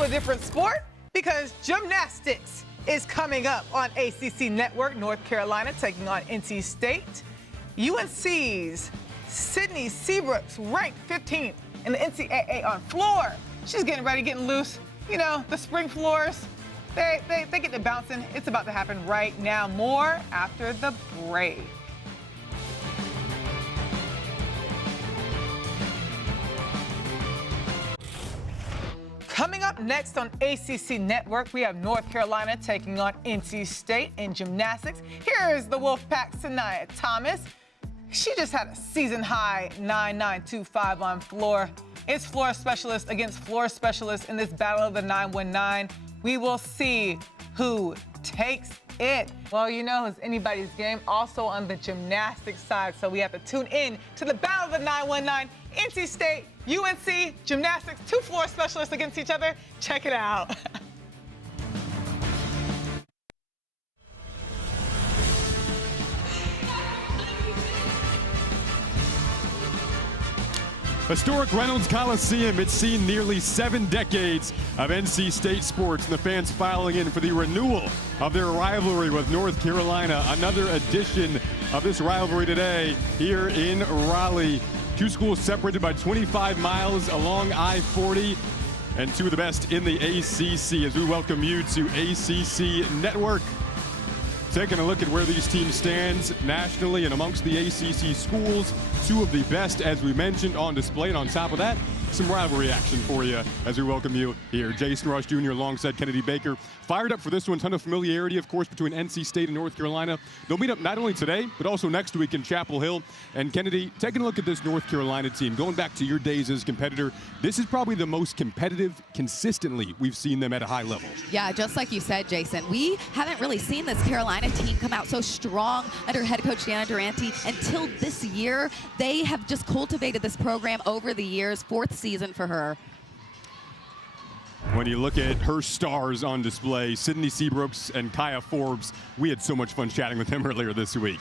to a different sport because gymnastics is coming up on ACC Network. North Carolina taking on NC State. UNC's Sydney Seabrooks ranked 15th in the NCAA on floor. She's getting ready, getting loose. You know, the spring floors, they get to bouncing. It's about to happen right now. More after the break. Coming up next on ACC Network, we have North Carolina taking on NC State in gymnastics. Here is the Wolfpack Sanaya Thomas. She just had a season-high 9.925 on floor. It's floor specialist against floor specialist in this battle of the 919. We will see who takes it. Well, you know, it's anybody's game, also on the gymnastics side, so we have to tune in to the battle of the 919. NC State, UNC, gymnastics, two floor specialists against each other. Check it out. Historic Reynolds Coliseum, it's seen nearly 7 decades of NC State sports, and the fans filing in for the renewal of their rivalry with North Carolina. Another edition of this rivalry today here in Raleigh. Two schools separated by 25 miles along I-40, and two of the best in the ACC as we welcome you to ACC Network. Taking a look at where these teams stand nationally and amongst the ACC schools. Two of the best, as we mentioned, on display. And on top of that, some rivalry action for you as we welcome you here. Jason Rush Jr. alongside Kennedy Baker. Fired up for this one. Ton of familiarity, of course, between NC State and North Carolina. They'll meet up not only today, but also next week in Chapel Hill. And Kennedy, taking a look at this North Carolina team, going back to your days as a competitor, this is probably the most competitive consistently we've seen them at a high level. Yeah, just like you said, Jason, we haven't really seen this Carolina team come out so strong under head coach Dana Durante until this year. They have just cultivated this program over the years. 4th season for her. When you look at her stars on display, Sydney Seabrooks and Kaya Forbes, we had so much fun chatting with them earlier this week.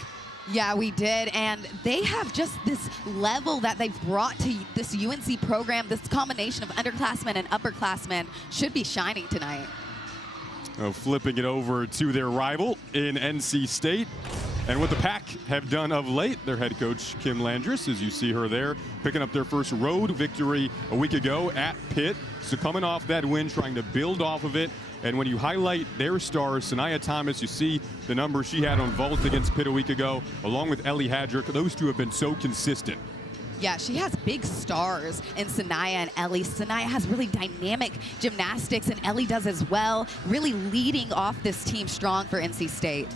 Yeah, we did, and they have just this level that they've brought to this UNC program. This combination of underclassmen and upperclassmen should be shining tonight. Flipping it over to their rival in NC State. And what the Pack have done of late, their head coach, Kim Landris, as you see her there, picking up their first road victory a week ago at Pitt. So coming off that win, trying to build off of it. And when you highlight their stars, Sanaya Thomas, you see the number she had on vault against Pitt a week ago, along with Ellie Hadrick. Those two have been so consistent. Yeah, she has big stars in Sanaya and Ellie. Sanaya has really dynamic gymnastics, and Ellie does as well, really leading off this team strong for NC State.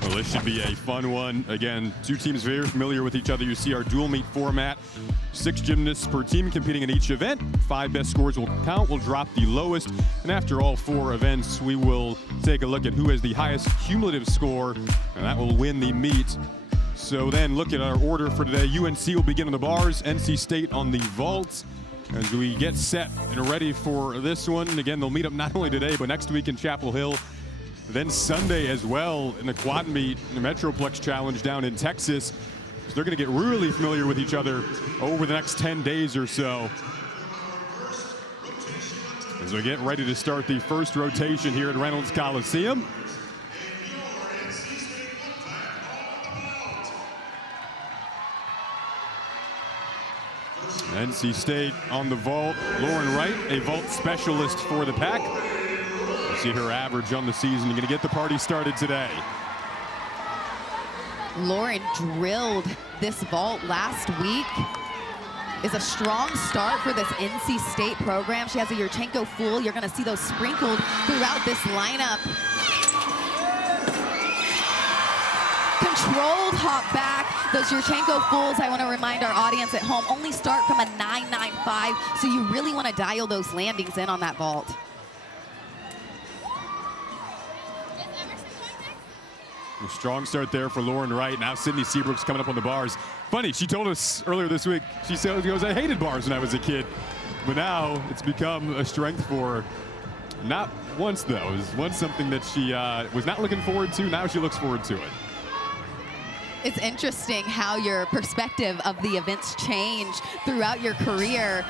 Well, this should be a fun one. Again, two teams very familiar with each other. You see our dual meet format. 6 gymnasts per team competing in each event. 5 best scores will count. We'll drop the lowest. And after all 4 events, we will take a look at who has the highest cumulative score, and that will win the meet. So then look at our order for today. UNC will begin on the bars, NC State on the vault. As we get set and ready for this one. Again, they'll meet up not only today, but next week in Chapel Hill. Then Sunday as well in the quad meet, the Metroplex Challenge down in Texas. So they're going to get really familiar with each other over the next 10 days or so. As we get ready to start the first rotation here at Reynolds Coliseum. NC State on the vault. Lauren Wright, a vault specialist for the Pack. You see her average on the season. You're going to get the party started today. Lauren drilled this vault last week. Is a strong start for this NC State program. She has a Yurchenko full. You're going to see those sprinkled throughout this lineup. Controlled hop back. Those Yurchenko fulls, I want to remind our audience at home, only start from a 9.95, so you really want to dial those landings in on that vault. A strong start there for Lauren Wright. Now Sydney Seabrooks coming up on the bars. Funny, she told us earlier this week, she said, I hated bars when I was a kid. But now it's become a strength for her. Not once, though. It was once something that she was not looking forward to. Now she looks forward to it. It's interesting how your perspective of the events change throughout your career.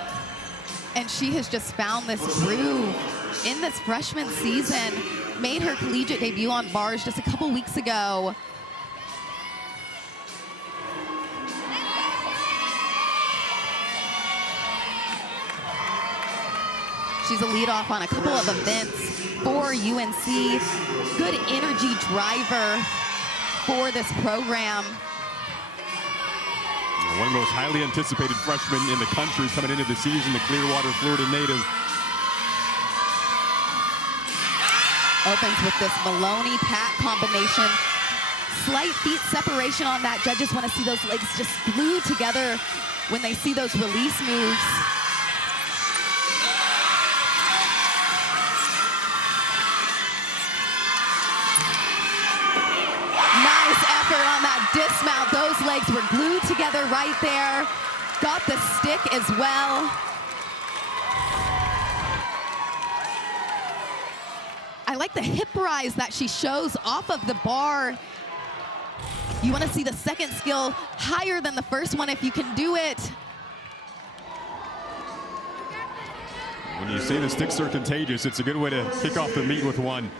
And she has just found this groove in this freshman season. Made her collegiate debut on bars just a couple weeks ago. She's a leadoff on a couple of events for UNC. Good energy driver for this program. One of the most highly anticipated freshmen in the country coming into the season, the Clearwater, Florida native. Opens with this Maloney-Pat combination. Slight feet separation on that. Judges want to see those legs just glued together when they see those release moves. Nice effort on that dismount. Those legs were glued together right there. Got the stick as well. I like the hip rise that she shows off of the bar. You want to see the second skill higher than the first one if you can do it. When you say the sticks are contagious, it's a good way to kick off the meet with one.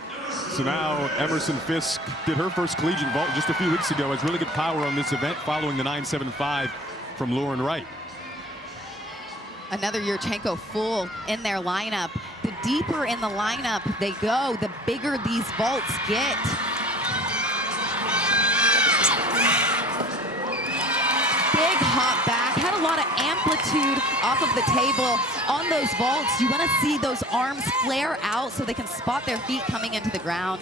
So now Emerson Fisk did her first collegiate vault just a few weeks ago. Has really good power on this event following the 9.75 from Lauren Wright. Another Yurchenko full in their lineup. The deeper in the lineup they go, the bigger these vaults get. Big hop back, had a lot of amplitude off of the table on those vaults. You want to see those arms flare out so they can spot their feet coming into the ground.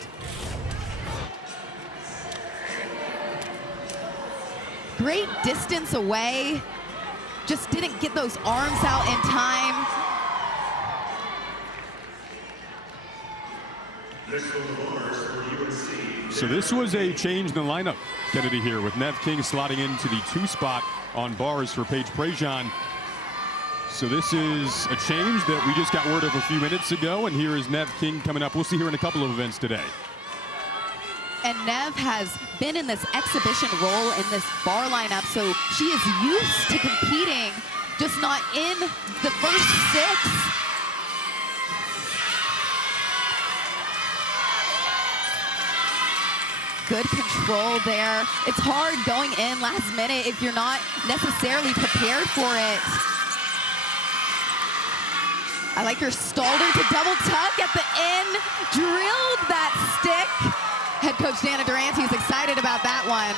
Great distance away. Just didn't get those arms out in time. So this was a change in the lineup, Kennedy, here, with Nev King slotting into the 2 spot on bars for Paige Prejean. So this is a change that we just got word of a few minutes ago, and here is Nev King coming up. We'll see her in a couple of events today. And Nev has been in this exhibition role in this bar lineup, so she is used to competing, just not in the first 6. Good control there. It's hard going in last minute if you're not necessarily prepared for it. I like her stalder to double tuck at the end, drilled that stick. Head coach Dana Durante is excited about that one.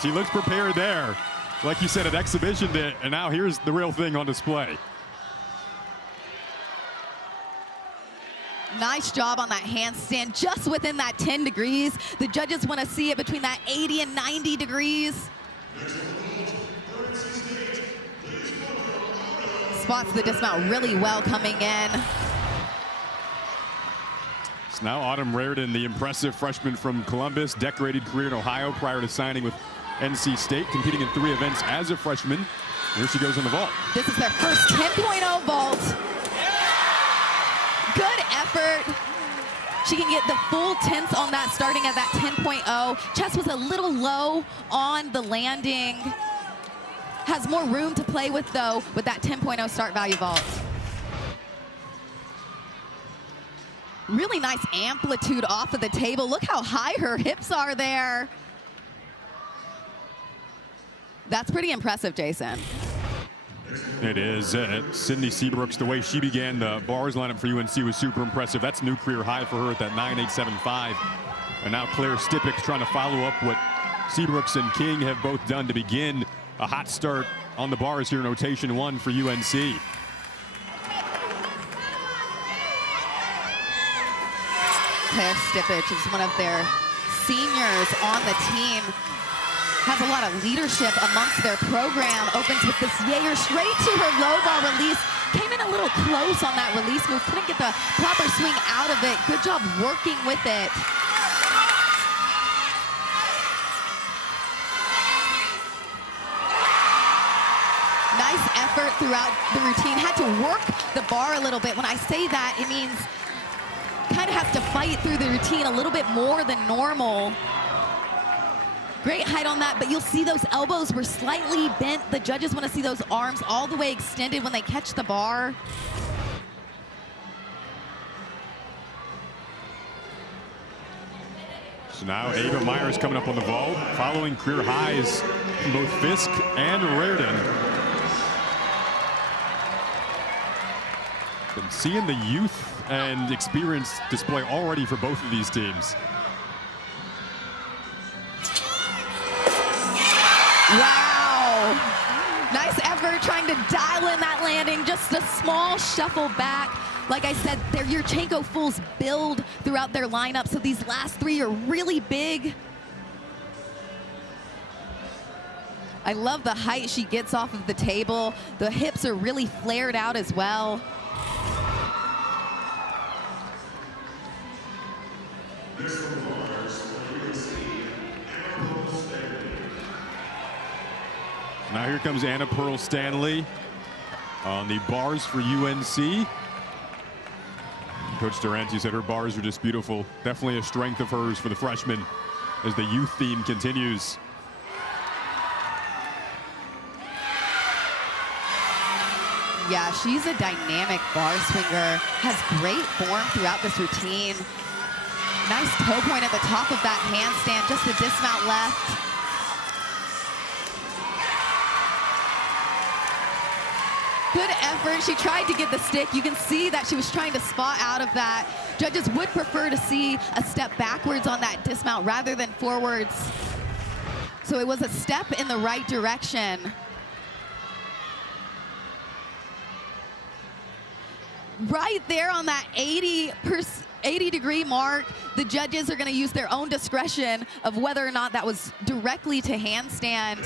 She looks prepared there. Like you said, at exhibition day, and now here's the real thing on display. Nice job on that handstand, just within that 10 degrees. The judges want to see it between that 80 and 90 degrees. Spots the dismount really well coming in. It's now Autumn Raridan, the impressive freshman from Columbus, decorated career in Ohio prior to signing with NC State, competing in 3 events as a freshman. Here she goes in the vault. This is their first 10.0 vault. Good effort. She can get the full tenths on that, starting at that 10.0. Chest was a little low on the landing. Has more room to play with, though, with that 10.0 start value vault. Really nice amplitude off of the table. Look how high her hips are there. That's pretty impressive, Jason. It is. Sydney Seabrooks, the way she began the bars lineup for UNC was super impressive. That's new career high for her at that 9.875. And now Claire Stipik trying to follow up what Seabrooks and King have both done to begin a hot start on the bars here in rotation 1 for UNC. Claire Stipik is one of their seniors on the team. Has a lot of leadership amongst their program. Opens with this yayer straight to her low ball release. Came in a little close on that release move. Couldn't get the proper swing out of it. Good job working with it. Nice effort throughout the routine. Had to work the bar a little bit. When I say that, it means kind of has to fight through the routine a little bit more than normal. Great height on that, but you'll see those elbows were slightly bent. The judges want to see those arms all the way extended when they catch the bar. So now Ava Myers coming up on the vault, following career highs from both Fisk and Reardon. Been seeing the youth and experience display already for both of these teams. Wow. Nice effort trying to dial in that landing. Just a small shuffle back. Like I said, their Yurchenko fulls build throughout their lineup, so these last three are really big. I love the height she gets off of the table. The hips are really flared out as well. Now here comes Anna Pearl Stanley on the bars for UNC. Coach Durante said her bars are just beautiful. Definitely a strength of hers for the freshmen as the youth theme continues. Yeah, she's a dynamic bar swinger, has great form throughout this routine. Nice toe point at the top of that handstand, just a dismount left. Good effort. She tried to get the stick. You can see that she was trying to spot out of that. Judges would prefer to see a step backwards on that dismount rather than forwards. So it was a step in the right direction. Right there on that 80-degree mark, the judges are going to use their own discretion of whether or not that was directly to handstand.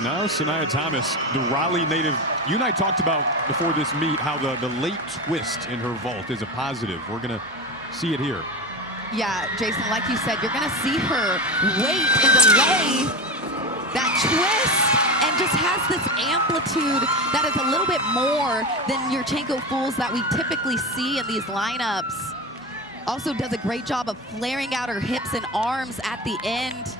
Now Sanaya Thomas, the Raleigh native. You and I talked about before this meet how the late twist in her vault is a positive. We're going to see it here. Yeah, Jason, like you said, you're going to see her wait and delay that twist and just has this amplitude that is a little bit more than Yurchenko fulls that we typically see in these lineups. Also does a great job of flaring out her hips and arms at the end.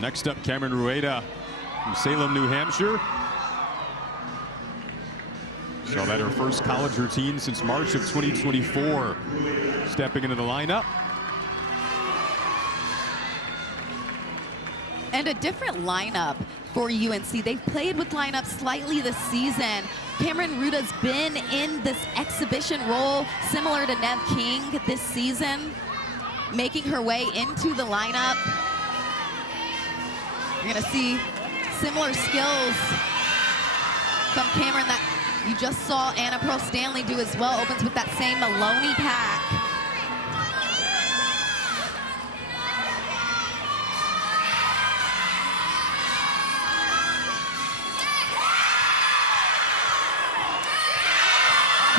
Next up, Cameron Rueda from Salem, New Hampshire. Saw that her first college routine since March of 2024. Stepping into the lineup. And a different lineup for UNC. They've played with lineups slightly this season. Cameron Ruda's been in this exhibition role similar to Nev King this season, making her way into the lineup. You're gonna see similar skills from Cameron that you just saw Anna Pearl Stanley do as well. Opens with that same Maloney pack.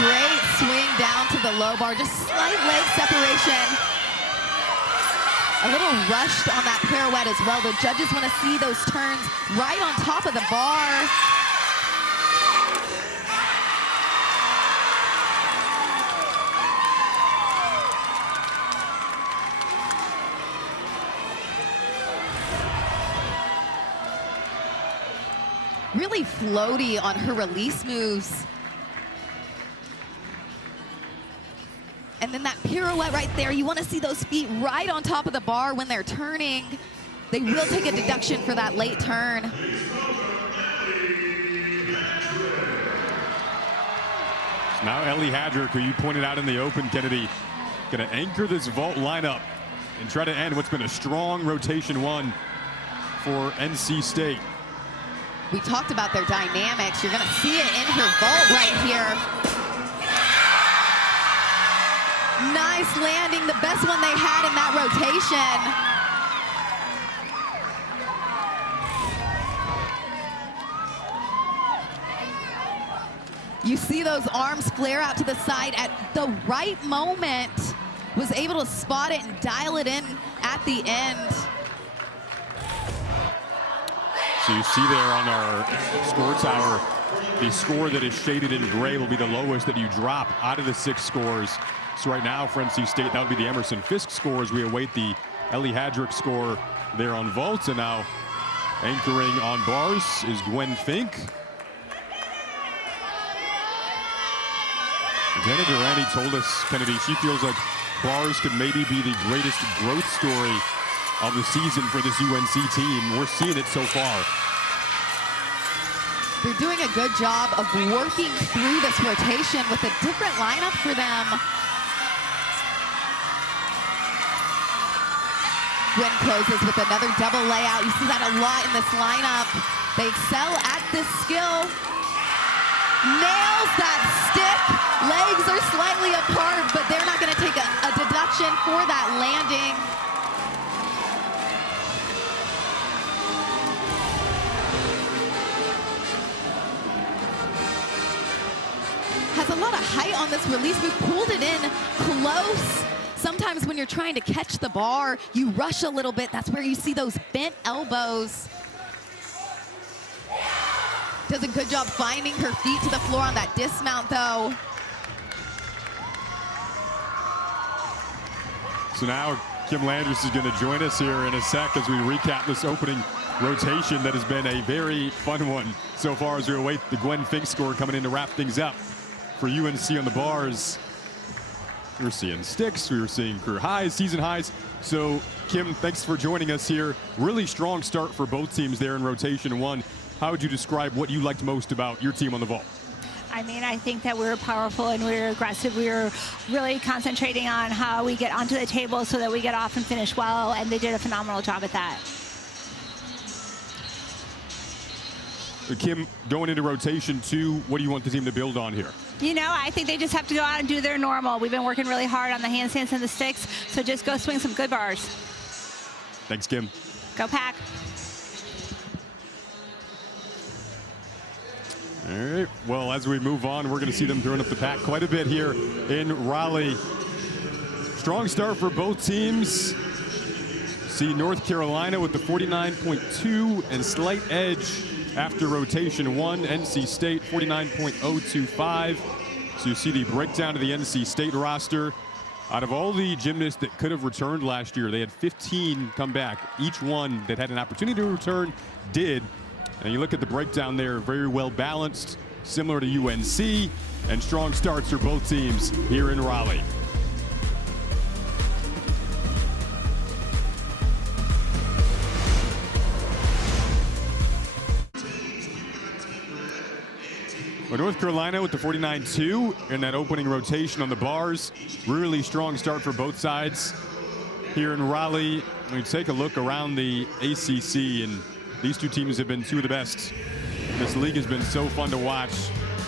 Great swing down to the low bar, just slight leg separation. A little rushed on that pirouette as well. The judges want to see those turns right on top of the bar. Really floaty on her release moves. And then that pirouette right there, you want to see those feet right on top of the bar when they're turning. They will take a deduction for that late turn. So now Ellie Hadrick, who you pointed out in the open, Kennedy, going to anchor this vault lineup and try to end what's been a strong rotation one for NC State. We talked about their dynamics. You're going to see it in her vault right here. Nice landing, the best one they had in that rotation. You see those arms flare out to the side at the right moment. Was able to spot it and dial it in at the end. So you see there on our score tower, The score that is shaded in gray will be the lowest that you drop out of the 6 scores. So right now for NC State, that would be the Emerson Fisk score as we await the Ellie Hadrick score there on vault. And now anchoring on bars is Gwen Fink. Jenna Durante told us, Kennedy, she feels like bars could maybe be the greatest growth story of the season for this UNC team. We're seeing it so far. They're doing a good job of working through this rotation with a different lineup for them. Gwen closes with another double layout. You see that a lot in this lineup. They excel at this skill. Nails that stick. Legs are slightly apart, but they're not going to take a deduction for that landing. Has a lot of height on this release move, pulled it in close. Sometimes when you're trying to catch the bar, you rush a little bit. That's where you see those bent elbows. Does a good job finding her feet to the floor on that dismount, though. So now Kim Landers is going to join us here in a sec as we recap this opening rotation that has been a very fun one so far as we await the Gwen Fink score coming in to wrap things up for UNC on the bars. We were seeing sticks, we were seeing career highs, season highs. So Kim, thanks for joining us here. Really strong start for both teams there in rotation 1. How would you describe what you liked most about your team on the vault? I mean, I think that we were powerful and we were aggressive. We were really concentrating on how we get onto the table so that we get off and finish well, and they did a phenomenal job at that. Kim, going into rotation 2, what do you want the team to build on here? You know, I think they just have to go out and do their normal. We've been working really hard on the handstands and the sticks, so just go swing some good bars. Thanks, Kim. Go Pack. All right, well, as we move on, we're going to see them throwing up the pack quite a bit here in Raleigh. Strong start for both teams. See North Carolina with the 49.2 and slight edge after rotation 1. NC State 49.025. So you see the breakdown of the NC State roster. Out of all the gymnasts that could have returned last year, they had 15 come back. Each one that had an opportunity to return did. And you look at the breakdown there, very well balanced, similar to UNC, and strong starts for both teams here in Raleigh. Well, North Carolina with the 49.2 in that opening rotation on the bars. Really strong start for both sides here in Raleigh. When you take a look around the ACC, and these two teams have been two of the best. This league has been so fun to watch.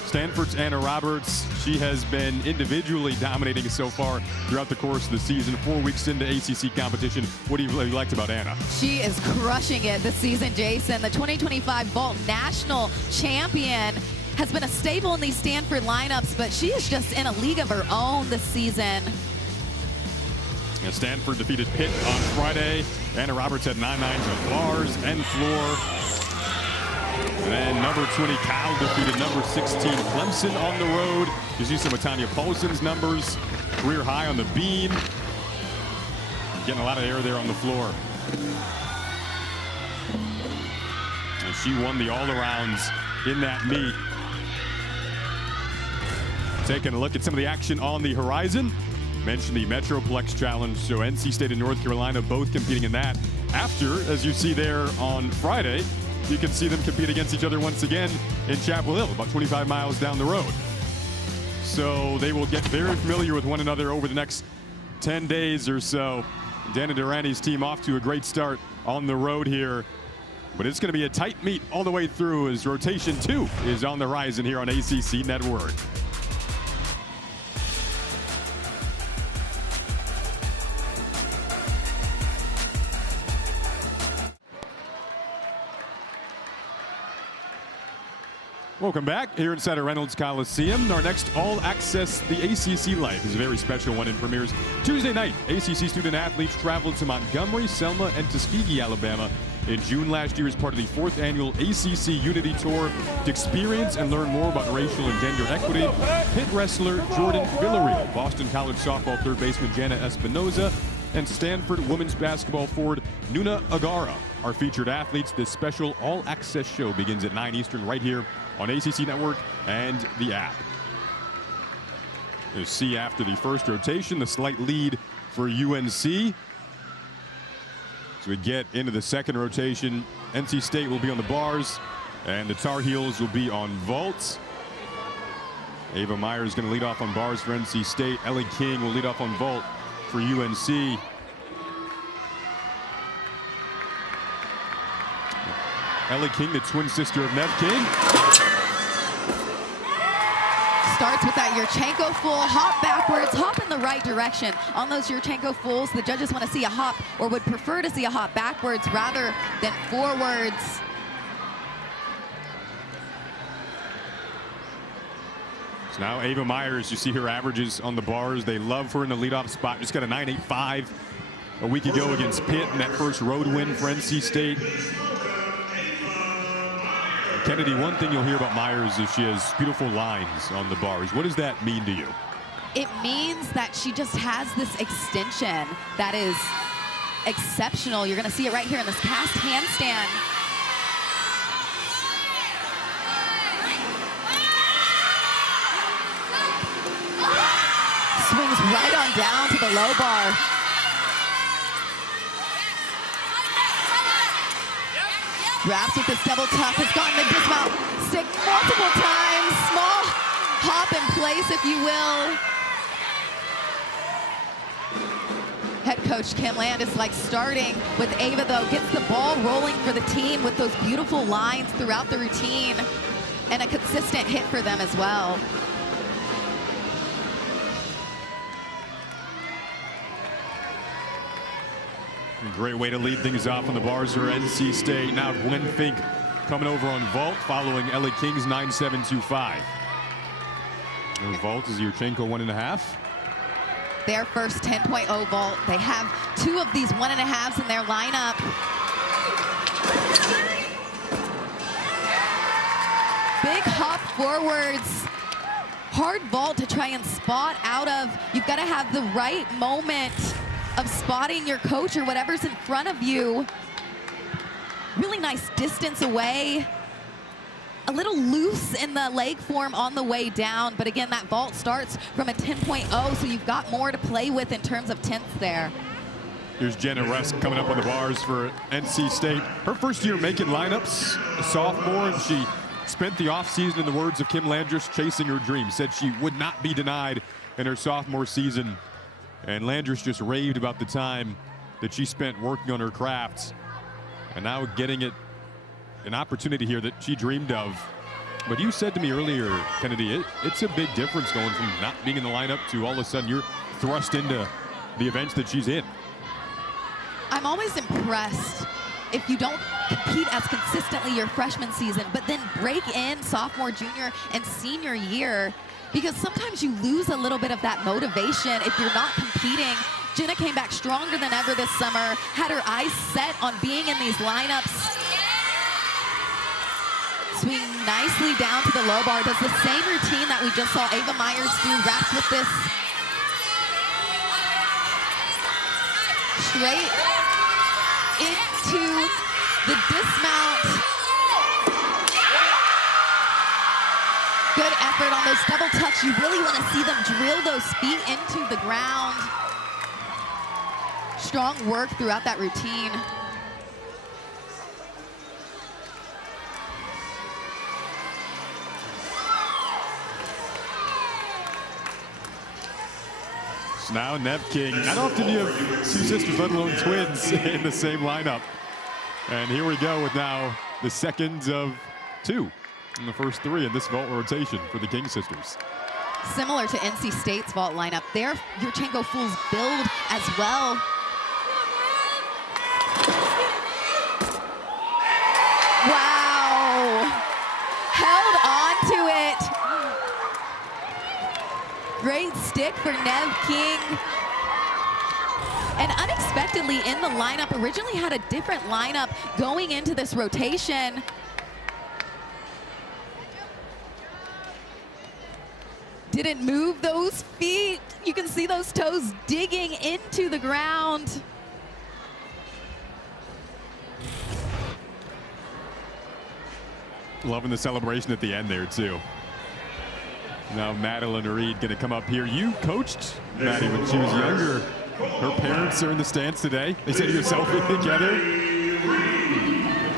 Stanford's Anna Roberts, she has been individually dominating so far throughout the course of the season. 4 weeks into ACC competition. What do you really liked about Anna? She is crushing it this season, Jason. The 2025 vault national champion has been a staple in these Stanford lineups, but she is just in a league of her own this season. Yeah, Stanford defeated Pitt on Friday. Anna Roberts had 9-9s on bars and floor. And then number 20 Cal defeated number 16 Clemson on the road. You see some of Tanya Paulson's numbers. Career high on the beam. Getting a lot of air there on the floor. And she won the all-arounds in that meet. Taking a look at some of the action on the horizon. Mentioned the Metroplex Challenge, so NC State and North Carolina both competing in that. After, as you see there on Friday, you can see them compete against each other once again in Chapel Hill, about 25 miles down the road. So they will get very familiar with one another over the next 10 days or so. Dana Durante's team off to a great start on the road here. But it's going to be a tight meet all the way through as rotation 2 is on the horizon here on ACC Network. Welcome back here inside of Reynolds Coliseum. Our next all-access The ACC Life is a very special one and premieres Tuesday night. ACC student athletes travel to Montgomery, Selma, and Tuskegee, Alabama in June last year as part of the 4th annual ACC Unity Tour. To experience and learn more about racial and gender equity, Pitt wrestler Jordan Villarreal, Boston College softball third baseman Jana Espinoza, and Stanford women's basketball forward Nuna Agara are featured athletes. This special all-access show begins at 9 Eastern right here on ACC Network and the app. You see after the first rotation, the slight lead for UNC. As we get into the second rotation, NC State will be on the bars, and the Tar Heels will be on vaults. Ava Meyer is going to lead off on bars for NC State. Ellie King will lead off on vault for UNC. Ellie King, the twin sister of Nev King. Starts with that Yurchenko full, hop backwards, hop in the right direction. On those Yurchenko fulls, the judges want to see a hop, or would prefer to see a hop backwards rather than forwards. So now Ava Myers, you see her averages on the bars. They love her in the leadoff spot. Just got a 9.85 a week ago against Pitt in that first road win for NC State. Kennedy, one thing you'll hear about Myers is she has beautiful lines on the bars. What does that mean to you? It means that she just has this extension that is exceptional. You're going to see it right here in this cast handstand. Swings right on down to the low bar. Wraps with this double tuck, has gotten the dismount stick multiple times. Small hop in place, if you will. Head coach Kim Landis like starting with Ava, though, gets the ball rolling for the team with those beautiful lines throughout the routine and a consistent hit for them as well. Great way to lead things off on the bars for NC State. Now Gwen Fink coming over on vault following Ellie King's 9.725. Her vault is Yurchenko 1.5. Their first 10.0 vault. They have 2 of these 1.5s in their lineup. Big hop forwards. Hard vault to try and spot out of. You've got to have the right moment of spotting your coach or whatever's in front of you. Really nice distance away. A little loose in the leg form on the way down, but again, that vault starts from a 10.0, so you've got more to play with in terms of tenths there. Here's Jenna Rusk coming up on the bars for NC State. Her first year making lineups, a sophomore, and she spent the offseason, in the words of Kim Landris, chasing her dream. Said she would not be denied in her sophomore season. And Landris just raved about the time that she spent working on her craft, and now getting an opportunity here that she dreamed of. But you said to me earlier, Kennedy, it's a big difference going from not being in the lineup to all of a sudden you're thrust into the events that she's in. I'm always impressed if you don't compete as consistently your freshman season, but then break in sophomore, junior, and senior year, because sometimes you lose a little bit of that motivation if you're not competing. Jenna came back stronger than ever this summer, had her eyes set on being in these lineups. Swing nicely down to the low bar, does the same routine that we just saw Ava Myers do, wraps with this straight into the dismount. Good effort on those double tucks. You really want to see them drill those feet into the ground. Strong work throughout that routine. So now Nev King. Not often you have 2 sisters, let alone twins, in the same lineup. And here we go with now the second of 2 in the first 3 in this vault rotation for the King sisters. Similar to NC State's vault lineup, their Yurchenko fulls build as well. Wow! Held on to it. Great stick for Nev King. An unexpected unexpectedly in the lineup. Originally had a different lineup going into this rotation. Didn't move those feet. You can see those toes digging into the ground. Loving the celebration at the end there, too. Now Madeline Reed going to come up here. You coached Maddie when she was younger. Her parents are in the stands today. They said you're selfie together.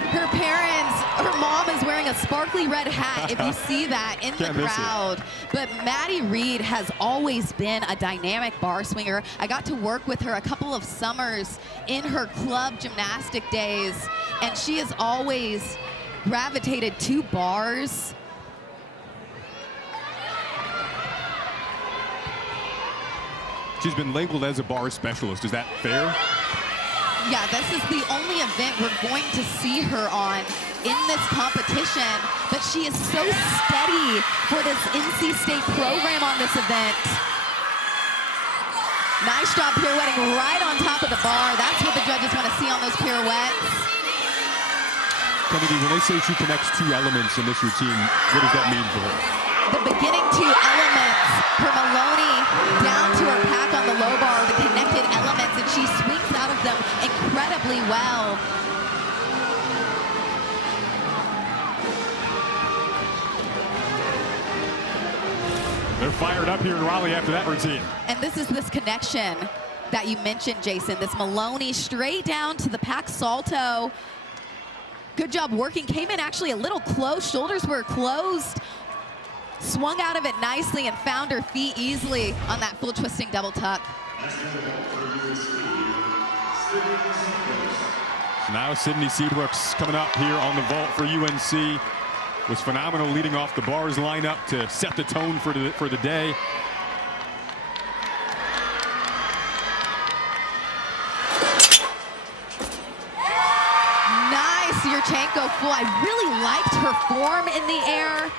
Her parents, her mom is wearing a sparkly red hat, if you see that in the crowd. But Maddie Reed has always been a dynamic bar swinger. I got to work with her a couple of summers in her club gymnastic days, and she has always gravitated to bars. She's been labeled as a bar specialist. Is that fair? Yeah, this is the only event we're going to see her on in this competition, but she is so steady for this NC State program on this event. Nice job pirouetting right on top of the bar. That's what the judges want to see on those pirouettes. Kennedy, when they say she connects two elements in this routine, what does that mean for her? The beginning two elements, her Maloney down to her pack on the low bar, the connected elements, and she swings out of them incredibly well. They're fired up here in Raleigh after that routine. And this is this connection that you mentioned, Jason, this Maloney straight down to the pack salto. Good job working, came in actually a little close, shoulders were closed. Swung out of it nicely and found her feet easily on that full twisting double tuck. Now Sydney Seabrooks coming up here on the vault for UNC. Was phenomenal leading off the bars lineup to set the tone for the day. Nice Yurchenko full. I really liked her form in the air.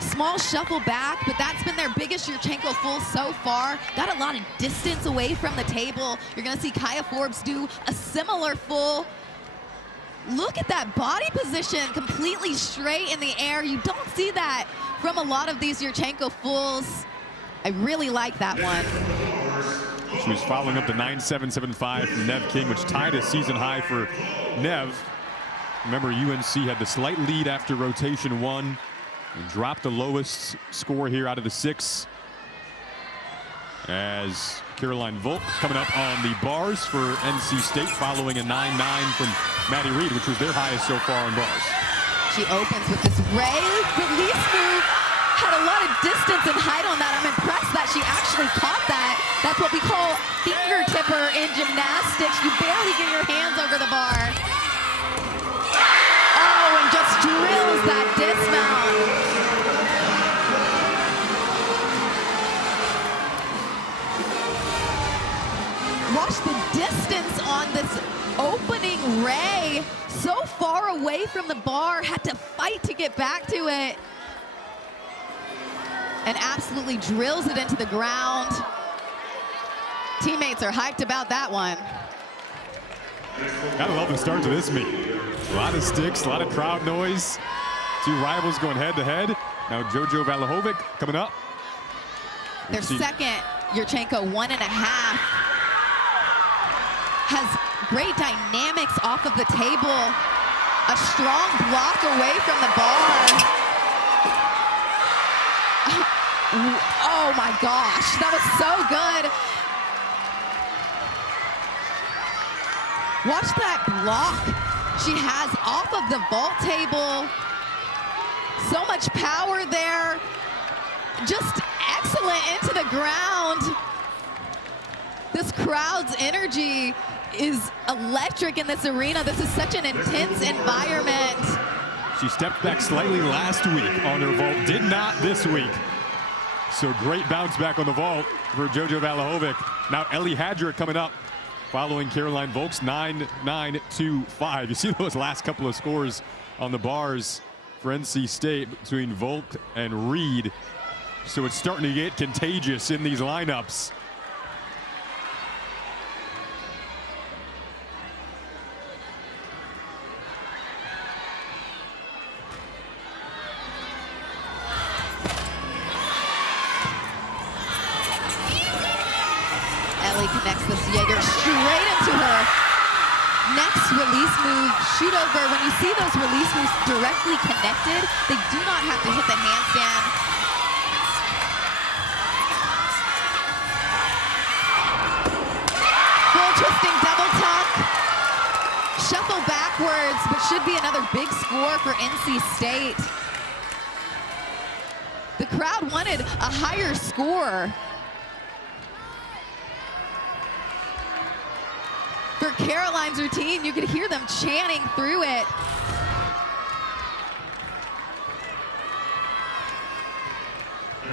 Small shuffle back, but that's been their biggest Yurchenko full so far. Got a lot of distance away from the table. You're gonna see Kaya Forbes do a similar full. Look at that body position, completely straight in the air. You don't see that from a lot of these Yurchenko fulls. I really like that one. She was following up the 9.775 from Nev King, which tied a season high for Nev. Remember, UNC had the slight lead after rotation one. And dropped the lowest score here out of the 6 as Caroline Volk coming up on the bars for NC State following a 9.9 from Maddie Reed, which was their highest so far on bars. She opens with this Ray release move. Had a lot of distance and height on that. I'm impressed that she actually caught that. That's what we call finger tipper in gymnastics. You barely get your hands over the bar. Oh, and just drills that dismount. Watch the distance on this opening Ray. So far away from the bar, had to fight to get back to it. And absolutely drills it into the ground. Teammates are hyped about that one. Gotta love the start to this meet. A lot of sticks, a lot of crowd noise. Two rivals going head to head. Now Jojo Valahovic coming up. Their second, Yurchenko 1.5. Has great dynamics off of the table. A strong block away from the bar. Oh my gosh, that was so good. Watch that block she has off of the vault table. So much power there. Just excellent into the ground. This crowd's energy is electric in this arena. This is such an intense environment. She stepped back slightly last week on her vault, did not this week. So great bounce back on the vault for Jojo Valahovic. Now Ellie Hadra coming up following Caroline Volk's 9.925. You see those last couple of scores on the bars for NC State between Volk and Reed. So it's starting to get contagious in these lineups. next release move, shoot over. When you see those release moves directly connected, they do not have to hit the handstand. Full twisting double tuck. Shuffle backwards, but should be another big score for NC State. The crowd wanted a higher score. For Caroline's routine, you could hear them chanting through it.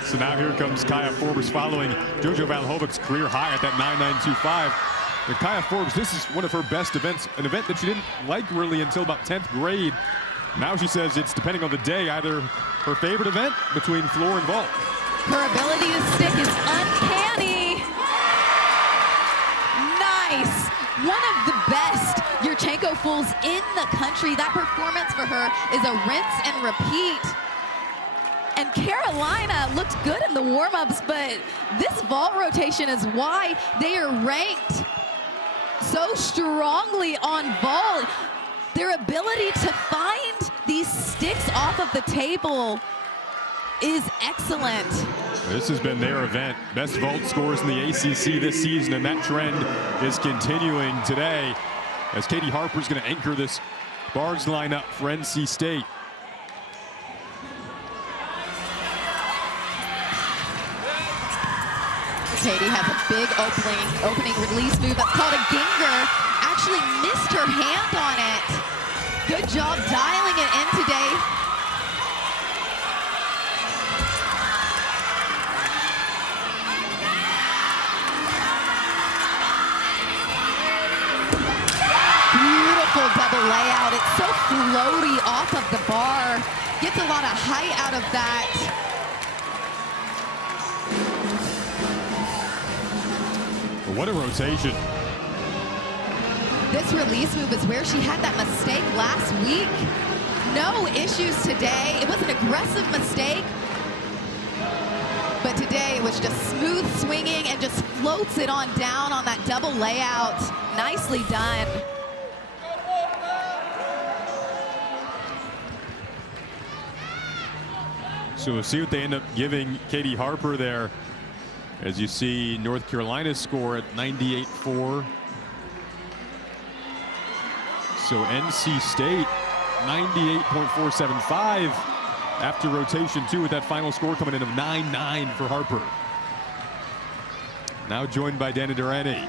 So now here comes Kaya Forbes following JoJo Valhovik's career high at that 9.925. And Kaya Forbes, this is one of her best events, an event that she didn't like really until about 10th grade. Now she says it's depending on the day, either her favorite event between floor and vault. Her ability to stick is uncanny. Nice. One of the best Yurchenko fulls in the country. That performance for her is a rinse and repeat. And Carolina looked good in the warm-ups, but this vault rotation is why they are ranked so strongly on vault. Their ability to find these sticks off of the table is excellent. This has been their event. Best vault scores in the ACC this season, and that trend is continuing today as Katie Harper's going to anchor this bars lineup for NC State. Katie has a big opening release move that's called a ginger. Actually missed her hand on it. Good job dialing it in today. Beautiful double layout. It's so floaty off of the bar. Gets a lot of height out of that. What a rotation. This release move is where she had that mistake last week. No issues today. It was an aggressive mistake, but today it was just smooth swinging and just floats it on down on that double layout. Nicely done. So we'll see what they end up giving Katie Harper there. As you see North Carolina's score at 98.4. So NC State 98.475 after rotation 2, with that final score coming in of 9.9 for Harper. Now joined by Dana Durante.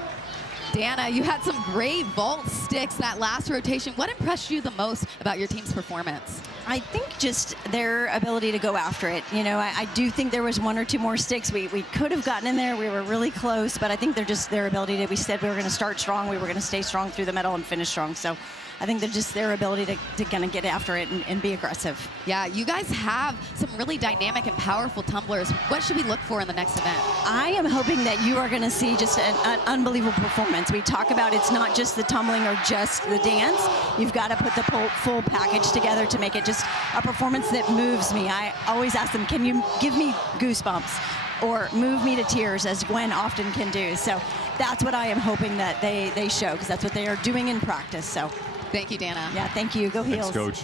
Dana, you had some great vault sticks that last rotation. What impressed you the most about your team's performance? I think just their ability to go after it. You know, I do think there was one or two more sticks. We could have gotten in there. We were really close, but I think they're just their ability to, we said we were going to start strong. We were going to stay strong through the middle and finish strong. So I think they're just their ability to kind of get after it and be aggressive. Yeah, you guys have some really dynamic and powerful tumblers. What should we look for in the next event? I am hoping that you are going to see just an unbelievable performance. We talk about it's not just the tumbling or just the dance. You've got to put the full package together to make it just a performance that moves me. I always ask them, can you give me goosebumps or move me to tears, as Gwen often can do. So that's what I am hoping that they show, because that's what they are doing in practice. So thank you, Dana. yeah, thank you. Go Heels. Thanks, Coach.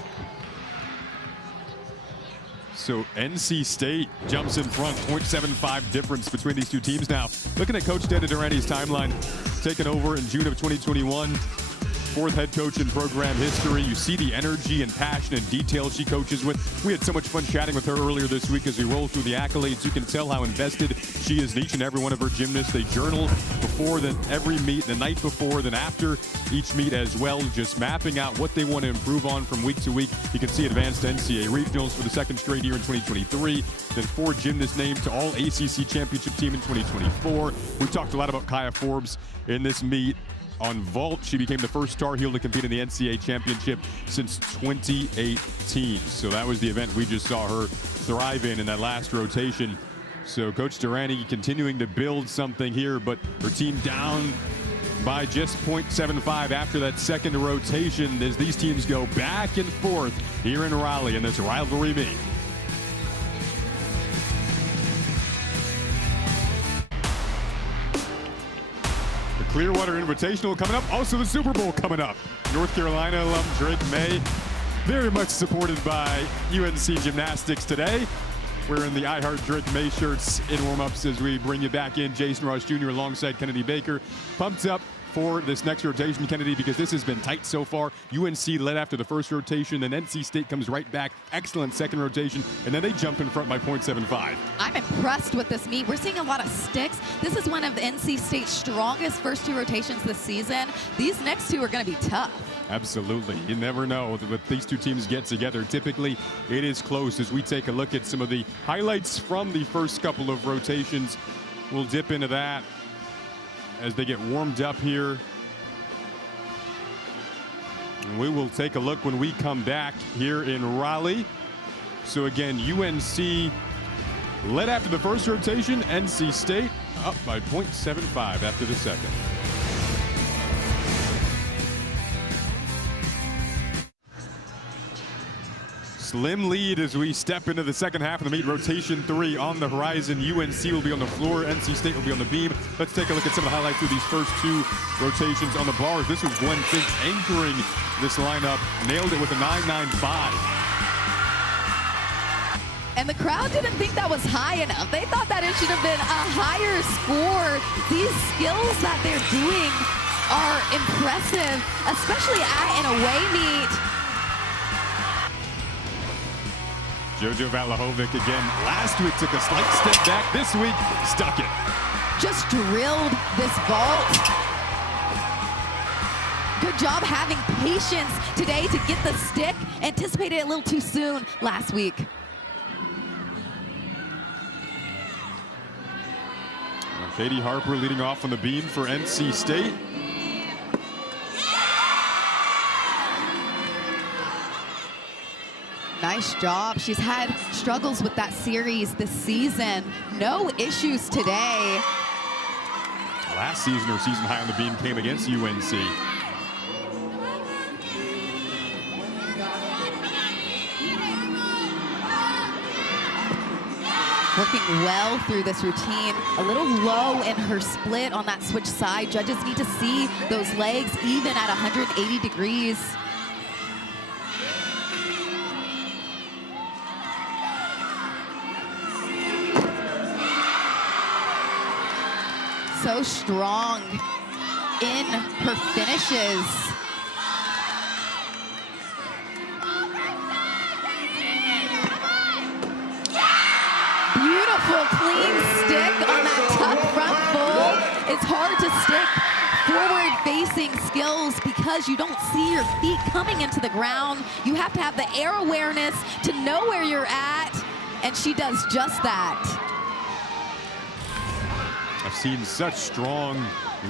So NC State jumps in front, 0.75 difference between these two teams now. Looking at Coach Dana Durante's timeline, taken over in June of 2021. Fourth head coach in program history. You see the energy and passion and detail she coaches with. We had so much fun chatting with her earlier this week as we roll through the accolades. You can tell how invested she is in each and every one of her gymnasts. They journal before every meet, the night before, then after each meet as well, just mapping out what they want to improve on from week to week. You can see advanced NCAA regionals for the second straight year in 2023. Then 4 gymnasts named to all ACC championship team in 2024. We talked a lot about Kaya Forbes in this meet. On vault, she became the first Tar Heel to compete in the NCAA championship since 2018. So that was the event we just saw her thrive in that last rotation. So Coach Durante continuing to build something here, but her team down by just 0.75 after that second rotation as these teams go back and forth here in Raleigh in this rivalry meet. Clearwater Invitational coming up. Also the Super Bowl coming up. North Carolina alum Drake May, very much supported by UNC Gymnastics today. Wearing the I Heart Drake May shirts in warm-ups as we bring you back in. Jason Ross Jr. alongside Kennedy Baker. Pumped up for this next rotation, Kennedy, because this has been tight so far. UNC led after the first rotation, then NC State comes right back. Excellent second rotation, and then they jump in front by .75. I'm impressed with this meet. We're seeing a lot of sticks. This is one of NC State's strongest first two rotations this season. These next two are going to be tough. Absolutely. You never know what these two teams get together. Typically, it is close. As we take a look at some of the highlights from the first couple of rotations, we'll dip into that as they get warmed up here. And we will take a look when we come back here in Raleigh. So again, UNC led after the first rotation. NC State up by .75 after the second. Slim lead as we step into the second half of the meet. Rotation 3 on the horizon. UNC will be on the floor. NC State will be on the beam. Let's take a look at some of the highlights through these first two rotations on the bars. This was Gwen Finch anchoring this lineup. Nailed it with a 9.95. And the crowd didn't think that was high enough. They thought that it should have been a higher score. These skills that they're doing are impressive, especially at an away meet. Jojo Valahovic again last week took a slight step back. This week stuck it. Just drilled this vault. Good job having patience today to get the stick. Anticipated it a little too soon last week. Katie Harper leading off on the beam for NC State. Nice job. She's had struggles with that series this season. No issues today. Last season, her season high on the beam came against UNC. Working well through this routine. A little low in her split on that switch side. Judges need to see those legs even at 180 degrees. So strong in her finishes. Beautiful clean stick on that tuck front full. It's hard to stick forward facing skills because you don't see your feet coming into the ground. You have to have the air awareness to know where you're at, and she does just that. I've seen such strong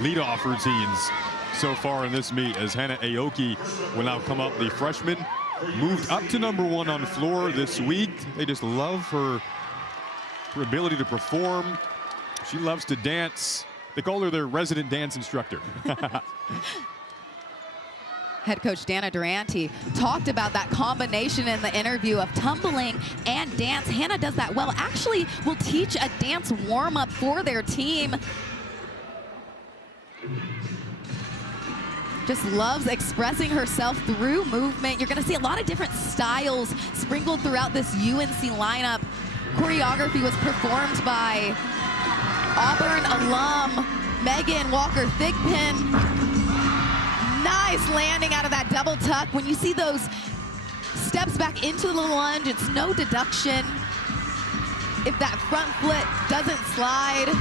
leadoff routines so far in this meet as Hannah Aoki will now come up. The freshman moved up to #1 on the floor this week. They just love her ability to perform. She loves to dance. They call her their resident dance instructor. Head coach Dana Durante talked about that combination in the interview of tumbling and dance. Hannah does that well. Actually, will teach a dance warm-up for their team. Just loves expressing herself through movement. You're going to see a lot of different styles sprinkled throughout this UNC lineup. Choreography was performed by Auburn alum Megan Walker-Thigpen. Nice landing out of that double tuck. When you see those steps back into the lunge, it's no deduction if that front foot doesn't slide.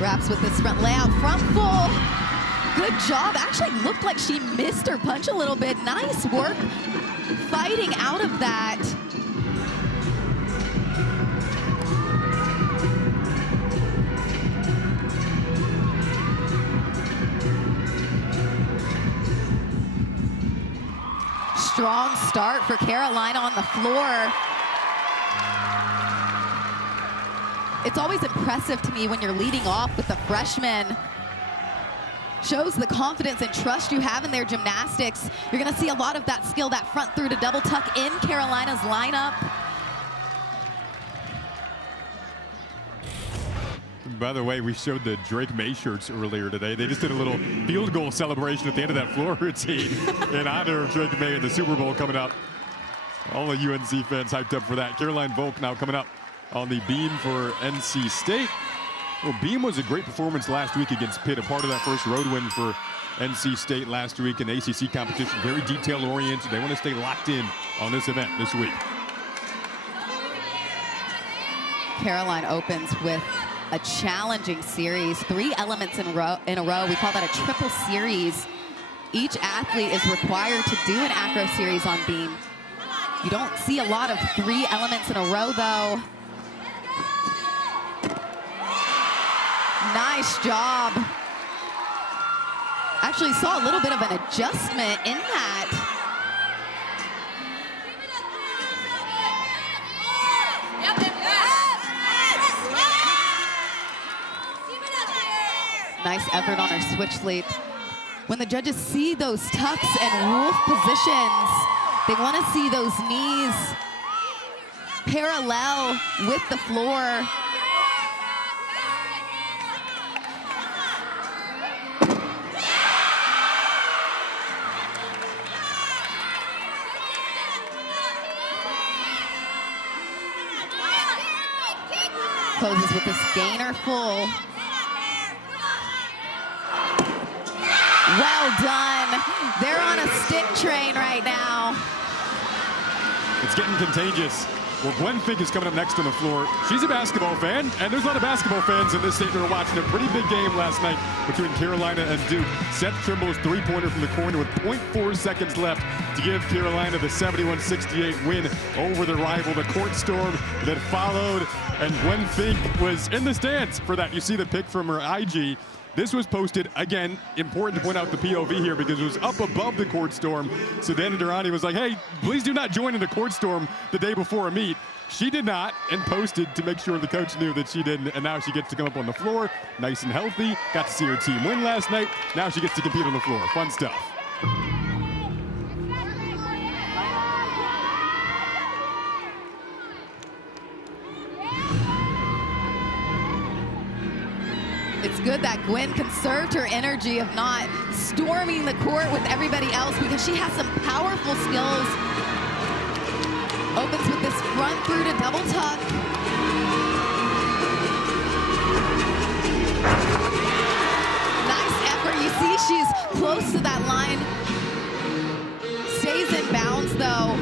Wraps with this front layout, front full. Good job. Actually looked like she missed her punch a little bit. Nice work fighting out of that. Strong start for Carolina on the floor. It's always impressive to me when you're leading off with the freshmen. Shows the confidence and trust you have in their gymnastics. You're gonna see a lot of that skill, that front through to double tuck in Carolina's lineup. By the way, we showed the Drake May shirts earlier today. They just did a little field goal celebration at the end of that floor routine in honor of Drake May and the Super Bowl coming up. All the UNC fans hyped up for that. Caroline Volk now coming up on the beam for NC State. Well, beam was a great performance last week against Pitt, a part of that first road win for NC State last week in ACC competition. Very detail-oriented. They want to stay locked in on this event this week. Caroline opens with a challenging series, 3 elements in a row. We call that a triple series. Each athlete is required to do an acro series on beam. You don't see a lot of 3 elements in a row, though. Nice job. Actually saw a little bit of an adjustment in that. Nice effort on her switch leap. When the judges see those tucks and wolf positions, they want to see those knees parallel with the floor. Closes with this gainer full. Well done. They're on a stick train right now. It's getting contagious. Well, Gwen Fink is coming up next on the floor. She's a basketball fan, and there's a lot of basketball fans in this state that are watching a pretty big game last night between Carolina and Duke. Seth Trimble's three-pointer from the corner with 0.4 seconds left to give Carolina the 71-68 win over the rival. The court storm that followed, and Gwen Fink was in the stands for that. You see the pic from her IG. This was posted, again, important to point out the POV here because it was up above the court storm. So then Durrani was like, hey, please do not join in the court storm the day before a meet. She did not and posted to make sure the coach knew that she didn't, and now she gets to come up on the floor, nice and healthy. Got to see her team win last night. Now she gets to compete on the floor. Fun stuff. It's good that Gwen conserved her energy of not storming the court with everybody else because she has some powerful skills. Opens with this front through to double tuck. Nice effort. You see she's close to that line. Stays in bounds though.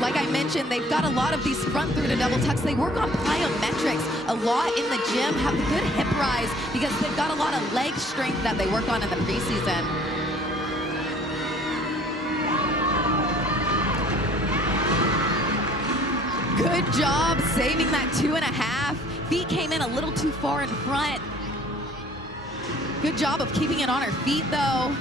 Like I mentioned, they've got a lot of these front through to double tucks. They work on plyometrics a lot in the gym, have a good hip rise because they've got a lot of leg strength that they work on in the preseason. Good job saving that 2.5. Feet came in a little too far in front. Good job of keeping it on her feet though.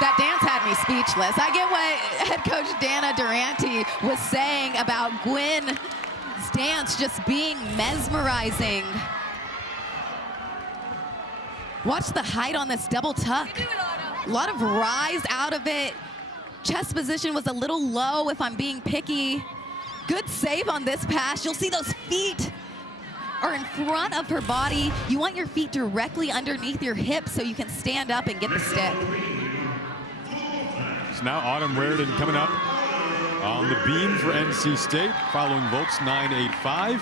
That dance had me speechless. I get what head coach Dana Durante was saying about Gwen's dance just being mesmerizing. Watch the height on this double tuck. A lot of rise out of it. Chest position was a little low if I'm being picky. Good save on this pass. You'll see those feet are in front of her body. You want your feet directly underneath your hips so you can stand up and get the stick. Now Autumn Raridan coming up on the beam for NC State, following Volk's 9.85.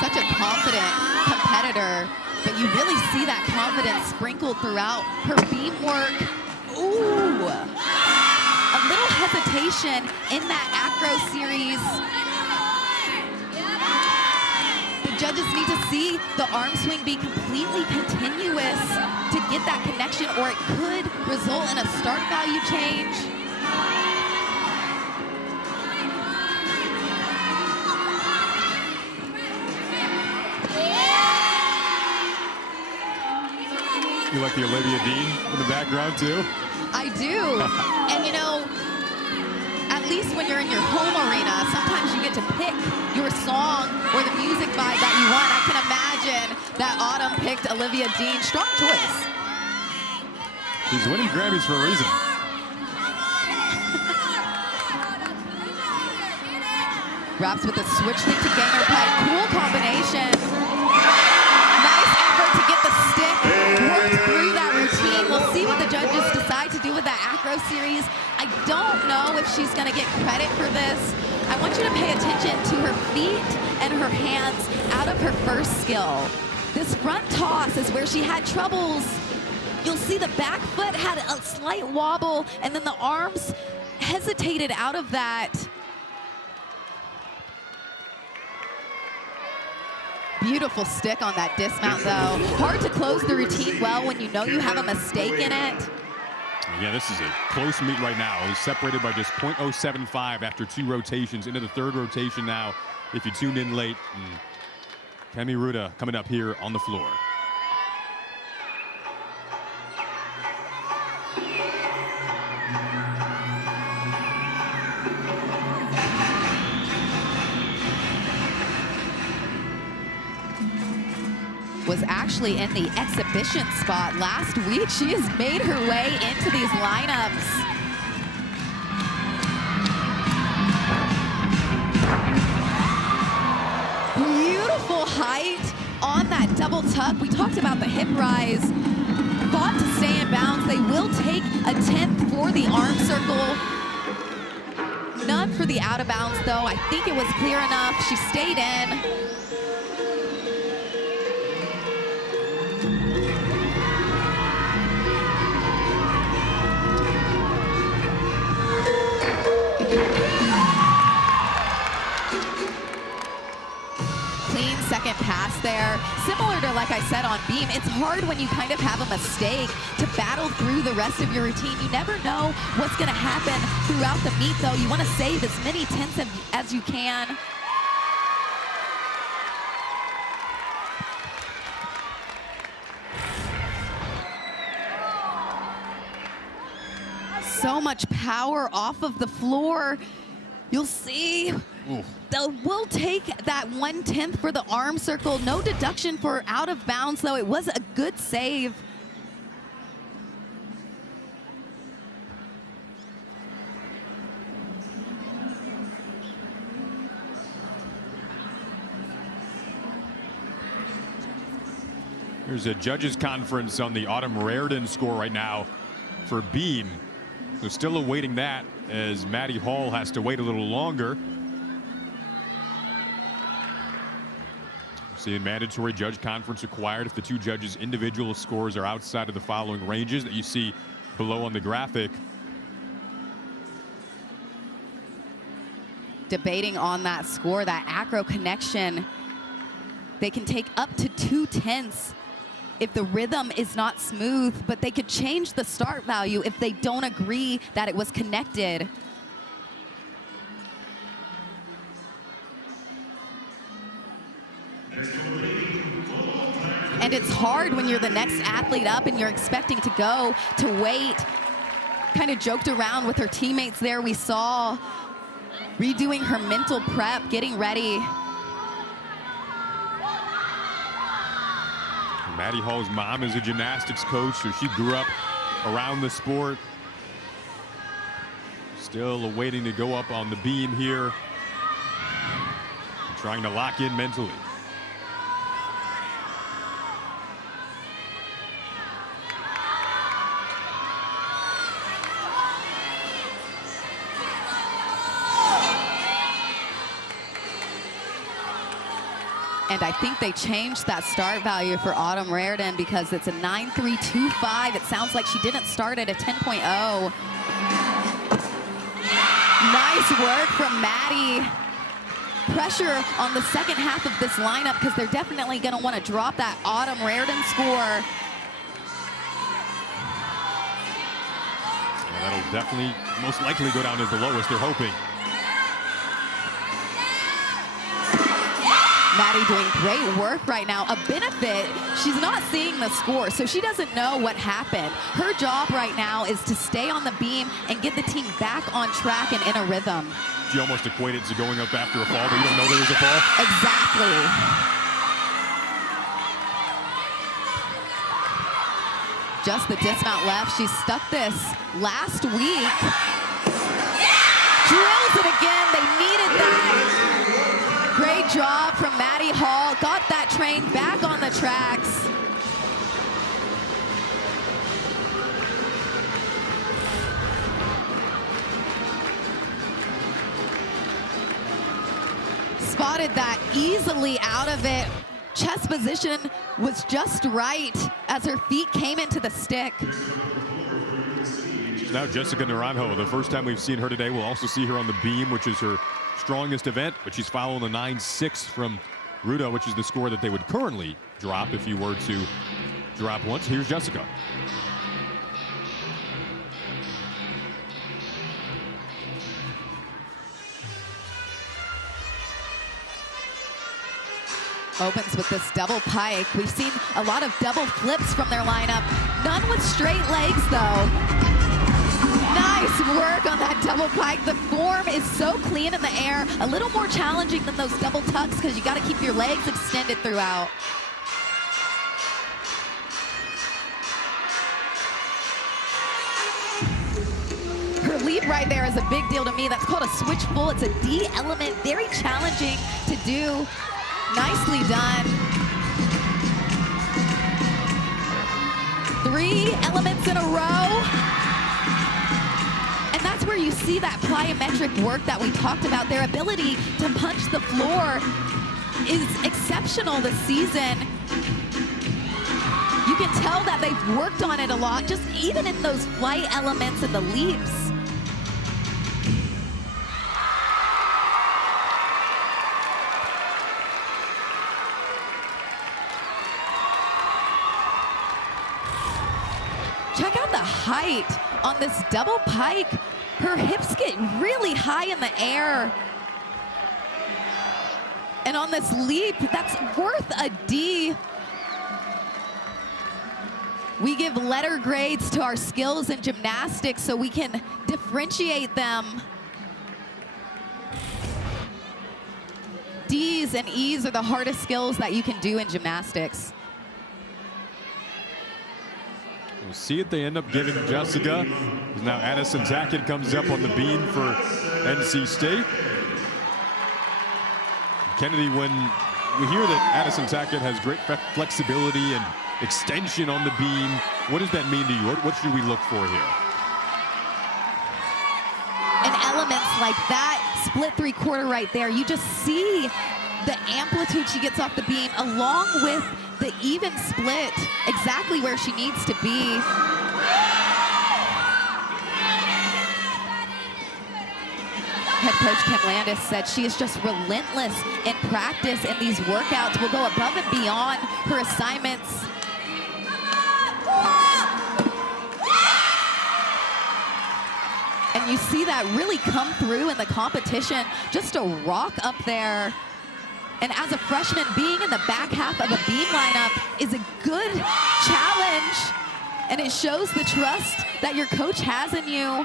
Such a confident competitor, but you really see that confidence sprinkled throughout her beam work. Ooh, a little hesitation in that acro series. The judges need to see the arm swing be completely continuous to get that connection, or it could result in a start value change. You like the Olivia Dean in the background too? I do. And you know, at least when you're in your home arena, sometimes you get to pick your song or the music vibe that you want. I can imagine that Autumn picked Olivia Dean. Strong choice. She's winning Grammys for a reason. Wraps with a switch link to gainer pipe. Cool combination. Nice effort to get the stick. Worked through that routine. We'll see what the judges decide to do with that acro series. I don't know if she's going to get credit for this. I want you to pay attention to her feet and her hands out of her first skill. This front toss is where she had troubles. You'll see the back foot had a slight wobble, and then the arms hesitated out of that. Beautiful stick on that dismount, though. Hard to close the routine well when you know you have a mistake in it. Yeah, this is a close meet right now. He's separated by just .075 after 2 rotations. Into the 3rd rotation now, if you tuned in late. Kemi Ruda coming up here on the floor. Was actually in the exhibition spot last week. She has made her way into these lineups. Beautiful height on that double tuck. We talked about the hip rise. Fought to stay in bounds. They will take a 10th for the arm circle. None for the out of bounds, though. I think it was clear enough. She stayed in. Second pass there. Similar to, like I said, on beam, it's hard when you kind of have a mistake to battle through the rest of your routine. You never know what's going to happen throughout the meet, though. You want to save as many tenths as you can. So much power off of the floor. You'll see. We'll take that 1/10 for the arm circle. No deduction for out of bounds, though. It was a good save. There's a judges conference on the Autumn Raridan score right now for beam. So still awaiting that as Maddie Hall has to wait a little longer. See a mandatory judge conference required if the 2 judges' individual scores are outside of the following ranges that you see below on the graphic. Debating on that score, that acro connection. They can take up to 2/10 if the rhythm is not smooth, but they could change the start value if they don't agree that it was connected. And it's hard when you're the next athlete up and you're expecting to go to wait. Kind of joked around with her teammates there. We saw redoing her mental prep, getting ready. Maddie Hall's mom is a gymnastics coach, so she grew up around the sport. Still waiting to go up on the beam here. Trying to lock in mentally. And I think they changed that start value for Autumn Raridan because it's a 9.325. It sounds like she didn't start at a 10.0. Nice work from Maddie. pressure on the second half of this lineup because they're definitely going to want to drop that Autumn Raritan score. And that'll definitely, most likely go down as the lowest, they're hoping. Maddie doing great work right now. A benefit, she's not seeing the score, so she doesn't know what happened. Her job right now is to stay on the beam and get the team back on track and in a rhythm. She almost equated to going up after a fall, but you don't know there was a fall? Exactly. Just the dismount left. She stuck this last week. Drills it again. They needed that. Great job from Maddie Hall. Got that train back on the tracks. Spotted that easily out of it. Chest position was just right as her feet came into the stick. Now Jessica Naranjo, the first time we've seen her today. We'll also see her on the beam, which is her strongest event, but she's following the 9-6 from Ruda, which is the score that they would currently drop if you were to drop once. Here's Jessica. Opens with this double pike. We've seen a lot of double flips from their lineup. None with straight legs, though. Nice work on that double pike. The form is so clean in the air. A little more challenging than those double tucks because you got to keep your legs extended throughout. Her leap right there is a big deal to me. That's called a switch full. It's a D element, very challenging to do. Nicely done. 3 elements in a row. And that's where you see that plyometric work that we talked about. Their ability to punch the floor is exceptional this season. You can tell that they've worked on it a lot, just even in those flight elements and the leaps. Check out the height on this double pike. Her hips get really high in the air. And on this leap, that's worth a D. We give letter grades to our skills in gymnastics so we can differentiate them. D's and E's are the hardest skills that you can do in gymnastics. We'll see if they end up giving Jessica. Now Addison Tackett comes up on the beam for NC State. Kennedy, when we hear that Addison Tackett has great flexibility and extension on the beam, what does that mean to you? What should we look for here? And elements like that split 3/4 right there, you just see the amplitude she gets off the beam along with the even split, exactly where she needs to be. Head coach Kim Landis said she is just relentless in practice, and these workouts will go above and beyond her assignments. And you see that really come through in the competition, just a rock up there. And as a freshman, being in the back half of a beam lineup is a good challenge. And it shows the trust that your coach has in you.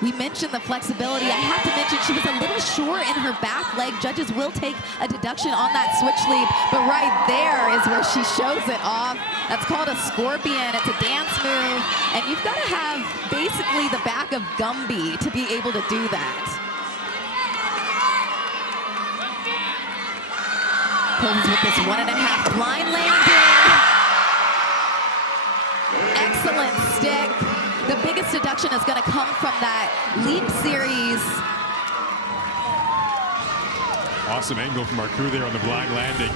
We mentioned the flexibility. I have to mention she was a little short in her back leg. Judges will take a deduction on that switch leap, but right there is where she shows it off. That's called a scorpion. It's a dance move, and you've got to have basically the back of Gumby to be able to do that. Pulls with this 1.5 blind landing. Excellent stick. The biggest deduction is going to come from that leap series. Awesome angle from our crew there on the blind landing.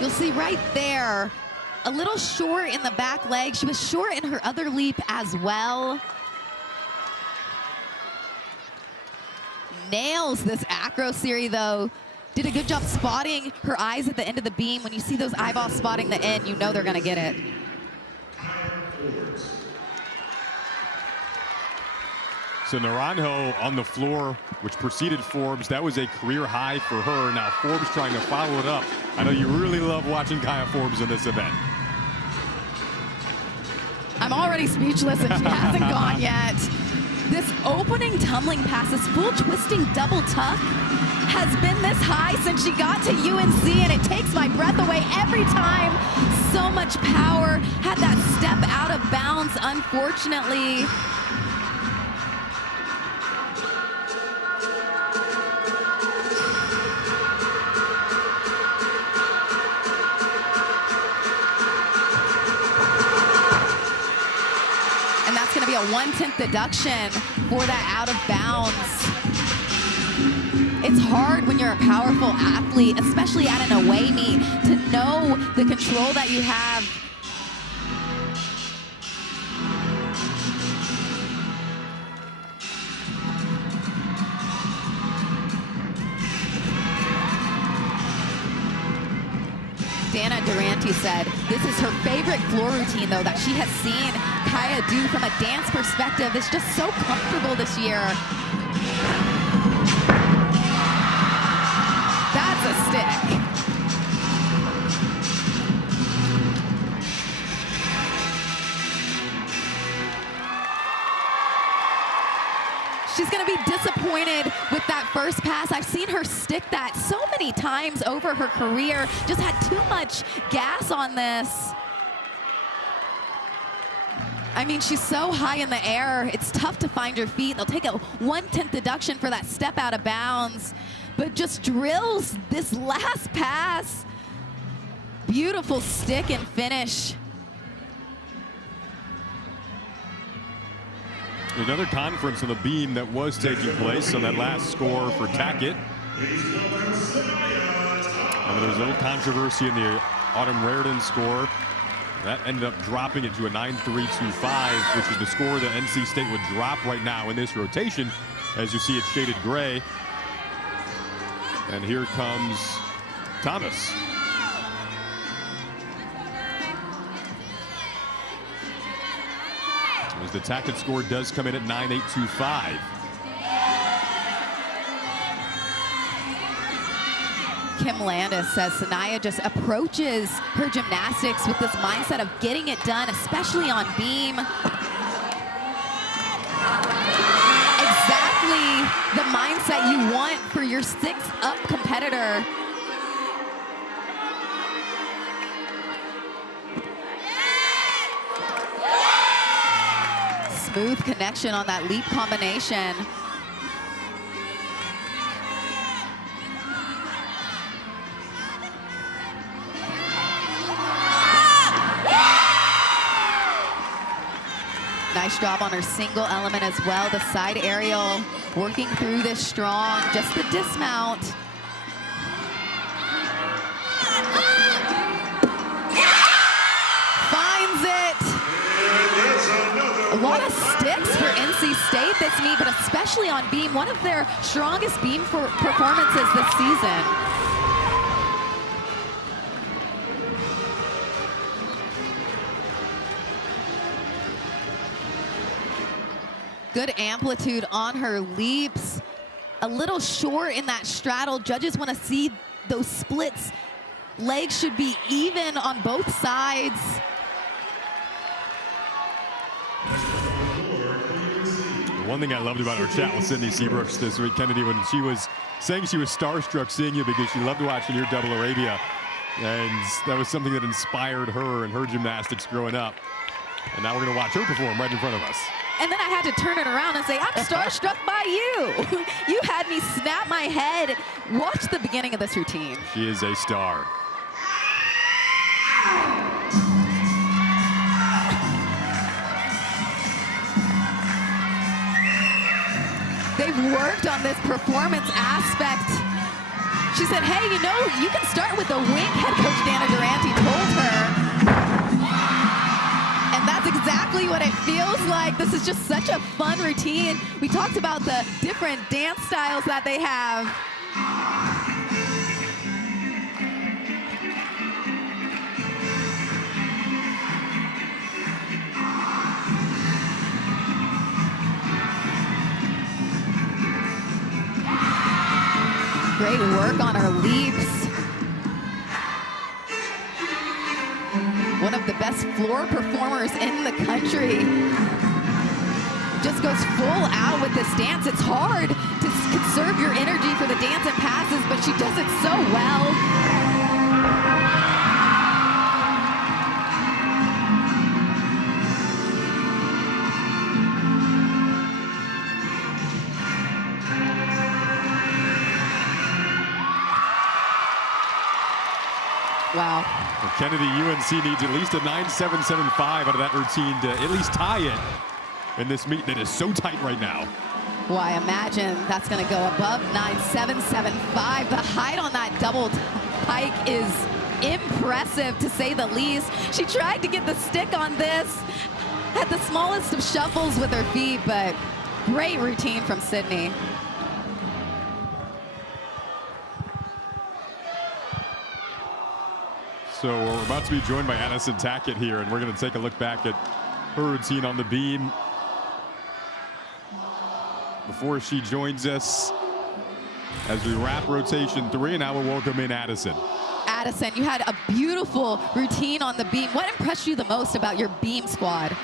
You'll see right there a little short in the back leg. She was short in her other leap as well. Nails this acro series though. Did a good job spotting her eyes at the end of the beam. When you see those eyeballs spotting the end, you know they're gonna get it. So Naranjo on the floor, which preceded Forbes. That was a career high for her. Now Forbes trying to follow it up. I know you really love watching Kaya Forbes in this event. I'm already speechless and she hasn't gone yet. This opening tumbling pass, this full twisting double tuck, has been this high since she got to UNC, and it takes my breath away every time. So much power, had that step out of bounds, unfortunately. Going to be a 1/10 deduction for that out of bounds. It's hard when you're a powerful athlete, especially at an away meet, to know the control that you have. Dana Durante said this is her favorite floor routine, though, that she has seen Kaya do from a dance perspective. It's just so comfortable this year. That's a stick. She's going to be disappointed with that first pass. I've seen her stick that so many times over her career. Just had too much gas on this. I mean, she's so high in the air, it's tough to find her feet. They'll take a 1/10 deduction for that step out of bounds, but just drills this last pass. Beautiful stick and finish. Another conference on the beam that was taking place on that last score for Tackett. There was a little controversy in the Autumn Raritan score. That ended up dropping it to a 9.325, which is the score that NC State would drop right now in this rotation. As you see, it's shaded gray. And here comes Thomas. As the Tackett score does come in at 9.825. Kim Landis says Sanaya just approaches her gymnastics with this mindset of getting it done, especially on beam. Exactly the mindset you want for your 6-up competitor. Smooth connection on that leap combination. Nice job on her single element as well. The side aerial, working through this strong, just the dismount. Finds it. A lot of sticks for NC State this meet, but especially on beam, one of their strongest beam performances this season. Good amplitude on her leaps. A little short in that straddle. Judges want to see those splits. Legs should be even on both sides. One thing I loved about her chat with Sydney Seabrooks this week, Kennedy, when she was saying she was starstruck seeing you because she loved watching your Double Arabia. And that was something that inspired her and her gymnastics growing up. And now we're going to watch her perform right in front of us. And then I had to turn it around and say, I'm starstruck by you. You had me snap my head. Watch the beginning of this routine. She is a star. They've worked on this performance aspect. She said, hey, you know, you can start with a wink, head coach Dana Durante told her. exactly what it feels like. This is just such a fun routine. We talked about the different dance styles that they have. Great work on her leaps. One of the best floor performers in the country. Just goes full out with this dance. It's hard to conserve your energy for the dance and passes, but she does it so well. Wow. Well, Kennedy, UNC needs at least a 9.775 out of that routine to at least tie it in this meet that is so tight right now. Why, imagine that's going to go above 9.775. The height on that double pike is impressive, to say the least. She tried to get the stick on this, had the smallest of shuffles with her feet, but great routine from Sydney. So we're about to be joined by Addison Tackett here, and we're going to take a look back at her routine on the beam before she joins us as we wrap rotation 3, and now we'll welcome in Addison. Addison, you had a beautiful routine on the beam. What impressed you the most about your beam squad?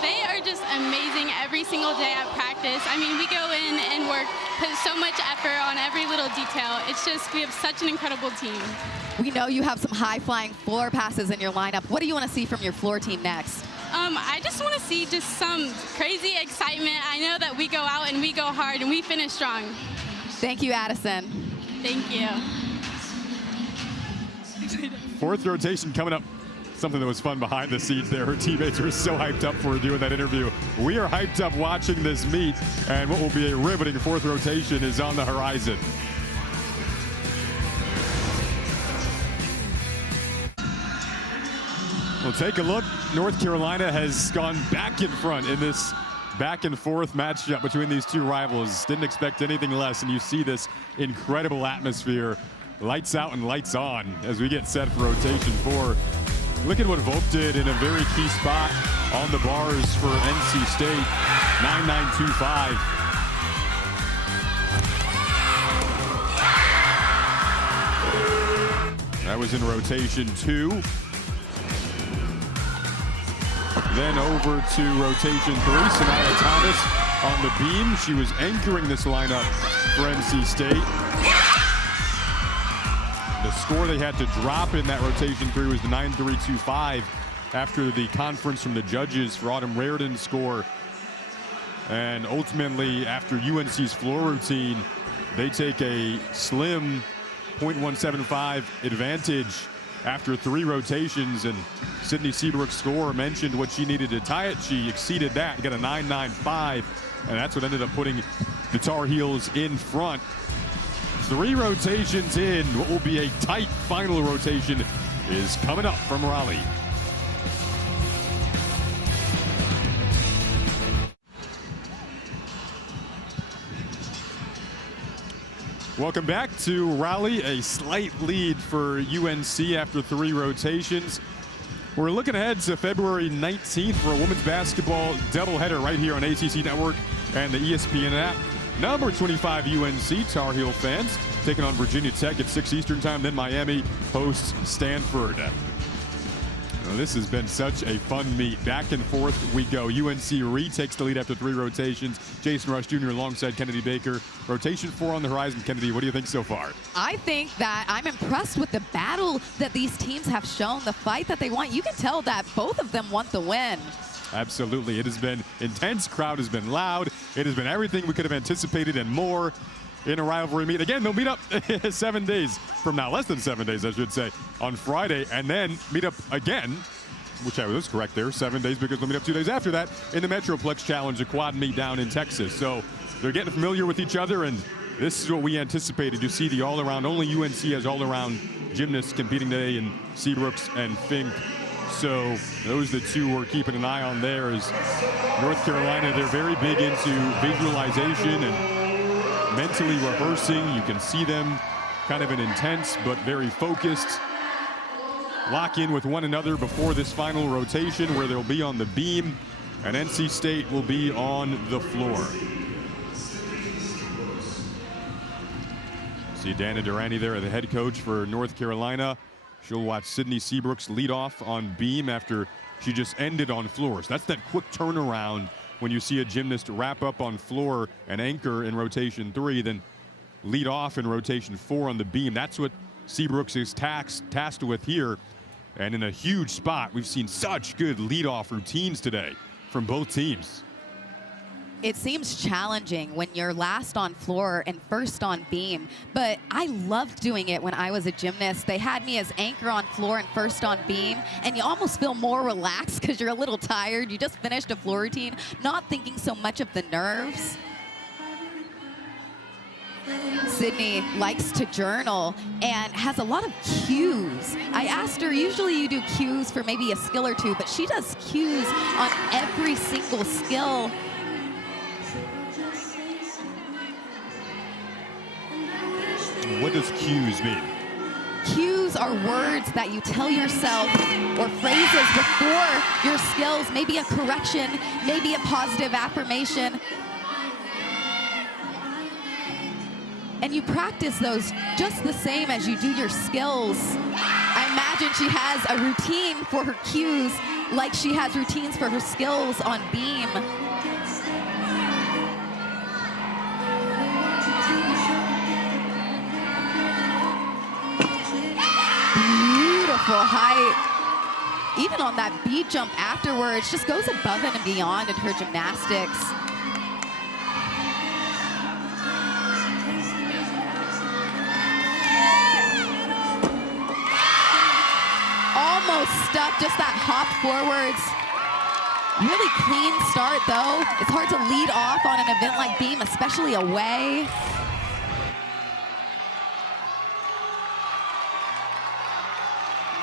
They are just amazing every single day at practice. I mean, we go in and work, put so much effort on every little detail. It's just, we have such an incredible team. We know you have some high-flying floor passes in your lineup. What do you want to see from your floor team next? I just want to see just some crazy excitement. I know that we go out and we go hard and we finish strong. Thank you, Addison. Thank you. Fourth rotation coming up. Something that was fun behind the scenes there. Her teammates were so hyped up for her doing that interview. We are hyped up watching this meet, and what will be a riveting fourth rotation is on the horizon. We'll take a look. North Carolina has gone back in front in this back and forth matchup between these two rivals. Didn't expect anything less, and you see this incredible atmosphere. Lights out and lights on as we get set for rotation 4. Look at what Volk did in a very key spot on the bars for NC State. 9.925. That was in rotation 2. Then over to rotation 3, Sanaya Thomas on the beam. She was anchoring this lineup for NC State. The score they had to drop in that rotation 3 was the 9.325 after the conference from the judges for Autumn Raridan's score. And ultimately, after UNC's floor routine, they take a slim 0.175 advantage after 3 rotations. And Sydney Seabrook's score mentioned what she needed to tie it. She exceeded that, got a 9.95, and that's what ended up putting the Tar Heels in front. 3 rotations in, what will be a tight final rotation is coming up from Raleigh. Welcome back to Raleigh. A slight lead for UNC after 3 rotations. We're looking ahead to February 19th for a women's basketball doubleheader right here on ACC Network and the ESPN app. Number 25 UNC Tar Heel fans taking on Virginia Tech at 6 Eastern time. Then Miami hosts Stanford. Well, this has been such a fun meet. Back and forth we go. UNC retakes the lead after 3 rotations. Jason Rush Jr. alongside Kennedy Baker. Rotation 4 on the horizon. Kennedy, what do you think so far? I think that I'm impressed with the battle that these teams have shown, the fight that they want. You can tell that both of them want the win. Absolutely. It has been intense. Crowd has been loud. It has been everything we could have anticipated and more in a rivalry meet. Again, they'll meet up 7 days from now, less than 7 days, I should say, on Friday, and then meet up again, which I was correct there, 7 days, because they'll meet up 2 days after that in the Metroplex Challenge, a quad meet down in Texas. So they're getting familiar with each other, and this is what we anticipated. You see the all-around, only UNC has all-around gymnasts competing today in Seabrooks and Fink. So those are the two we're keeping an eye on there. Is North Carolina, they're very big into visualization and mentally rehearsing. You can see them kind of an intense but very focused lock in with one another before this final rotation, where they'll be on the beam and NC State will be on the floor. See Dana Durante there, the head coach for North Carolina. She'll watch Sydney Seabrooks lead off on beam after she just ended on floors. That's that quick turnaround when you see a gymnast wrap up on floor and anchor in rotation 3, then lead off in rotation 4 on the beam. That's what Seabrooks is tasked with here. And in a huge spot, we've seen such good lead-off routines today from both teams. It seems challenging when you're last on floor and first on beam, but I loved doing it when I was a gymnast. They had me as anchor on floor and first on beam, and you almost feel more relaxed because you're a little tired. You just finished a floor routine, not thinking so much of the nerves. Sydney likes to journal and has a lot of cues. I asked her, usually you do cues for maybe a skill or two, but she does cues on every single skill. What does cues mean? Cues are words that you tell yourself or phrases before your skills, maybe a correction, maybe a positive affirmation. And you practice those just the same as you do your skills. I imagine she has a routine for her cues like she has routines for her skills on beam. Beautiful height. Even on that beat jump afterwards, just goes above and beyond in her gymnastics. Almost stuck, just that hop forwards. Really clean start though. It's hard to lead off on an event like beam, especially away.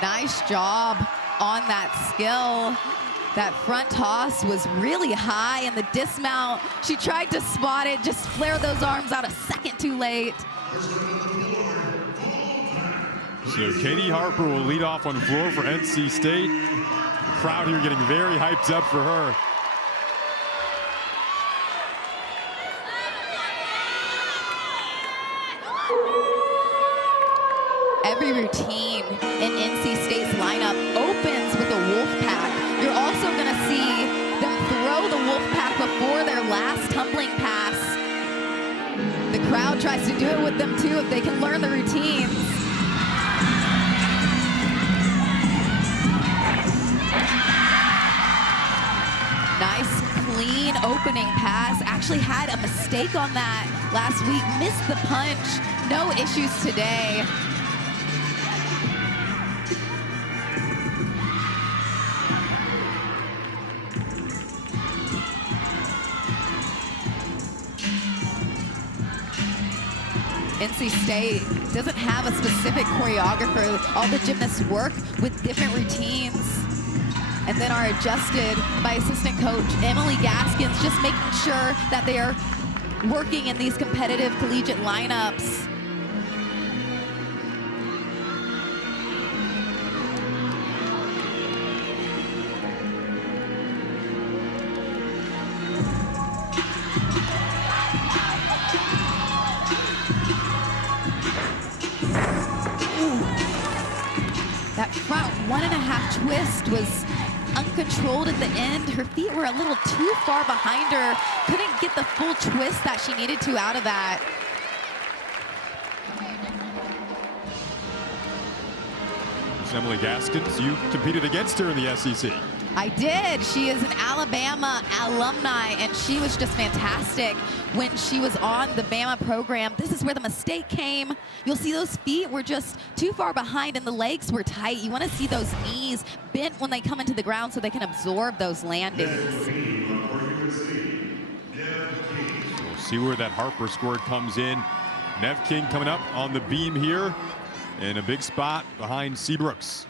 Nice job on that skill. That front toss was really high, and the dismount, she tried to spot it, just flare those arms out a second too late. So Katie Harper will lead off on floor for NC State. The crowd here getting very hyped up for her. Every routine in NC State's lineup opens with a Wolfpack. You're also going to see them throw the Wolfpack before their last tumbling pass. The crowd tries to do it with them too if they can learn the routines. Nice, clean opening pass. Actually had a mistake on that last week. Missed the punch. No issues today. NC State doesn't have a specific choreographer. All the gymnasts work with different routines and then are adjusted by assistant coach Emily Gaskins, just making sure that they are working in these competitive collegiate lineups. That front 1.5 twist was uncontrolled at the end. Her feet were a little too far behind her. Couldn't get the full twist that she needed to out of that. Emily Gaskins, you competed against her in the SEC. I did. She is an Alabama alumni, and she was just fantastic when she was on the Bama program. This is where the mistake came. You'll see those feet were just too far behind, and the legs were tight. You want to see those knees bent when they come into the ground so they can absorb those landings. We'll see where that Harper score comes in. Nev King coming up on the beam here in a big spot behind Seabrooks.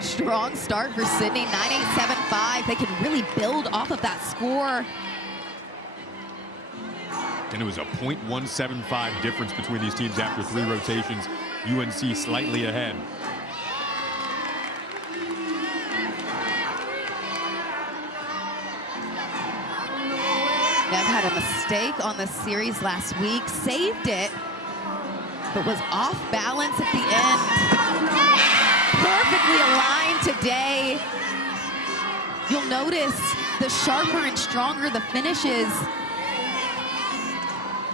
Strong start for Sydney, 9.875. They can really build off of that score. And it was a .175 difference between these teams after 3 rotations. UNC slightly ahead. Nev had a mistake on the series last week, saved it, but was off balance at the end. Perfectly aligned today. You'll notice the sharper and stronger the finishes,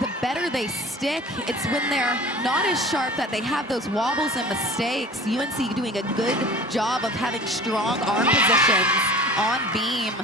the better they stick. It's when they're not as sharp that they have those wobbles and mistakes. UNC doing a good job of having strong arm positions on beam.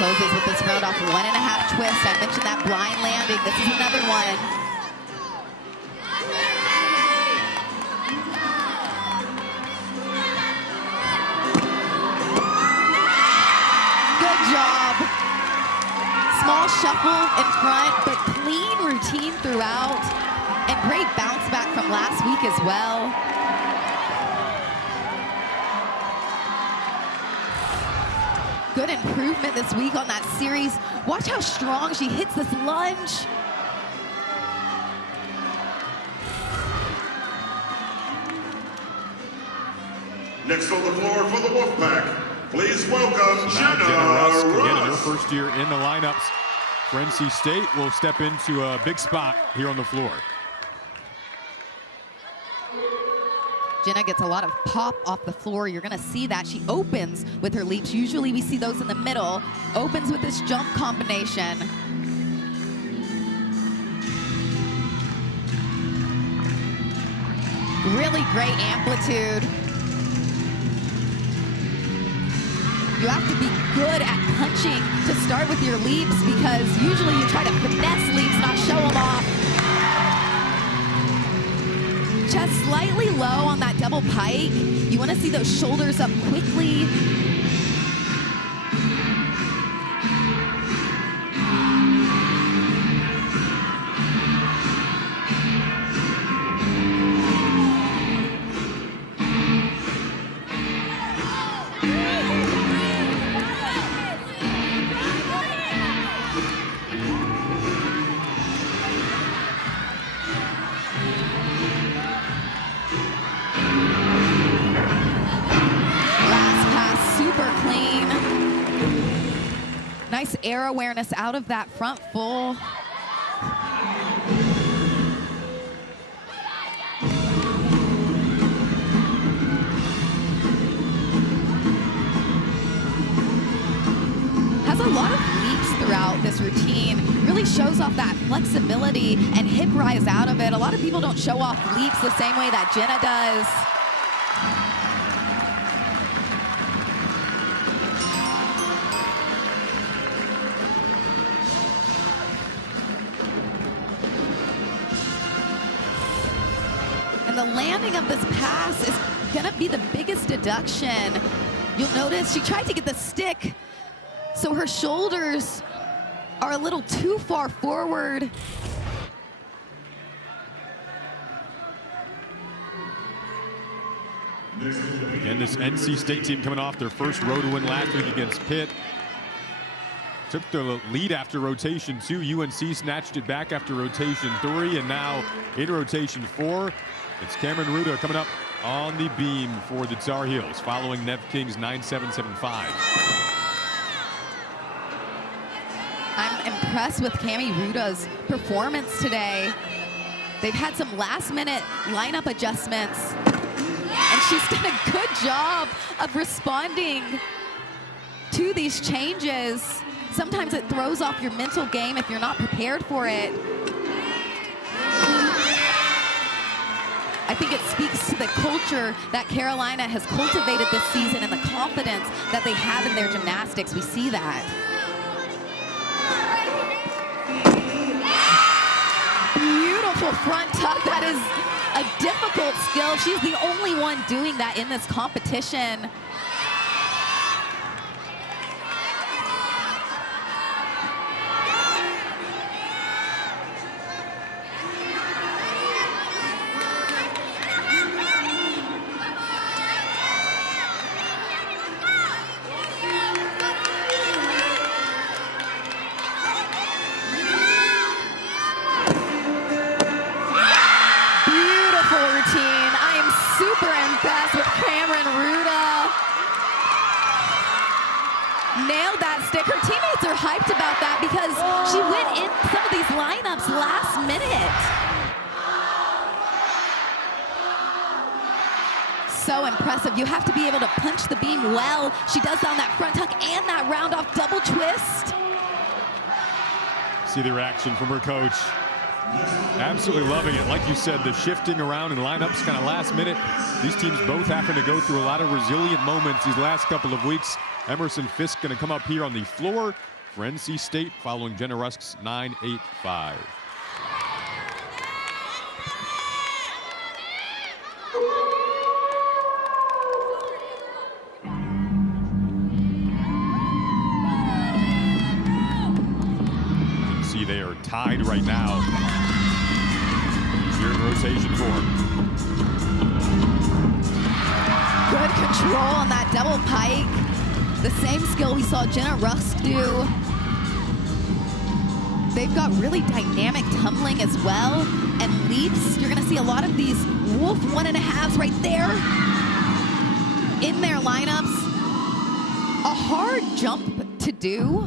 Closes with this round off 1.5 twist. I mentioned that blind landing. This is another one. Good job. Small shuffle in front, but clean routine throughout. And great bounce back from last week as well. Good improvement this week on that series. Watch how strong she hits this lunge. Next on the floor for the Wolfpack, please welcome Jenna Russ. Again, in her Russ. first year in the lineups for NC State, will step into a big spot here on the floor. Jenna gets a lot of pop off the floor. You're gonna see that. She opens with her leaps. Usually we see those in the middle. Opens with this jump combination. Really great amplitude. You have to be good at punching to start with your leaps, because usually you try to finesse leaps, not show them off. Chest slightly low on that double pike. You want to see those shoulders up quickly. Nice air awareness out of that front full. Has a lot of leaps throughout this routine. Really shows off that flexibility and hip rise out of it. A lot of people don't show off leaps the same way that Jenna does. And the landing of this pass is gonna be the biggest deduction. You'll notice she tried to get the stick, so her shoulders are a little too far forward. Again, this NC State team coming off their first road win last week against Pitt. Took the lead after rotation 2. UNC snatched it back after rotation 3, and now in rotation 4. It's Cameron Ruda coming up on the beam for the Tar Heels, following Nev King's 9.775. I'm impressed with Cami Ruda's performance today. They've had some last-minute lineup adjustments, and she's done a good job of responding to these changes. Sometimes it throws off your mental game if you're not prepared for it. I think it speaks to the culture that Carolina has cultivated this season and the confidence that they have in their gymnastics. We see that. Beautiful beautiful front tuck. That is a difficult skill. She's the only one doing that in this competition. Nailed that stick. Her teammates are hyped about that because she went in some of these lineups last minute. So impressive. You have to be able to punch the beam well. She does that on that front tuck and that round off double twist. See the reaction from her coach. Absolutely loving it. Like you said, the shifting around in lineups kind of last minute. These teams both having to go through a lot of resilient moments these last couple of weeks. Emerson Fisk going to come up here on the floor for NC State following Jenna Rusk's 9.85. You can see they are tied right now. Here in rotation form. Good control on that double pike. The same skill we saw Jenna Rusk do. They've got really dynamic tumbling as well, and leaps. You're gonna see a lot of these Wolf 1.5s right there in their lineups. A hard jump to do.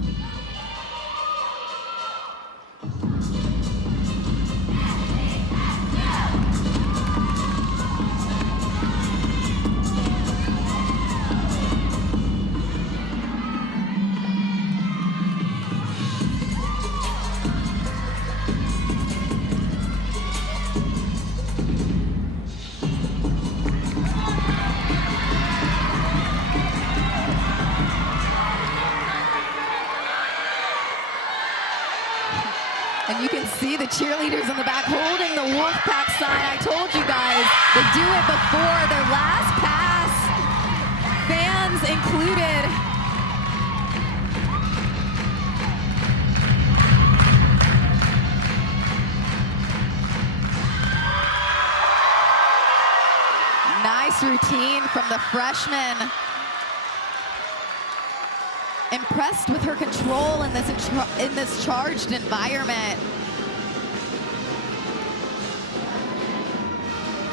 And you can see the cheerleaders in the back holding the Wolfpack sign. I told you guys, they do it before their last pass. Fans included. Nice routine from the freshman. Impressed with her control in this charged environment.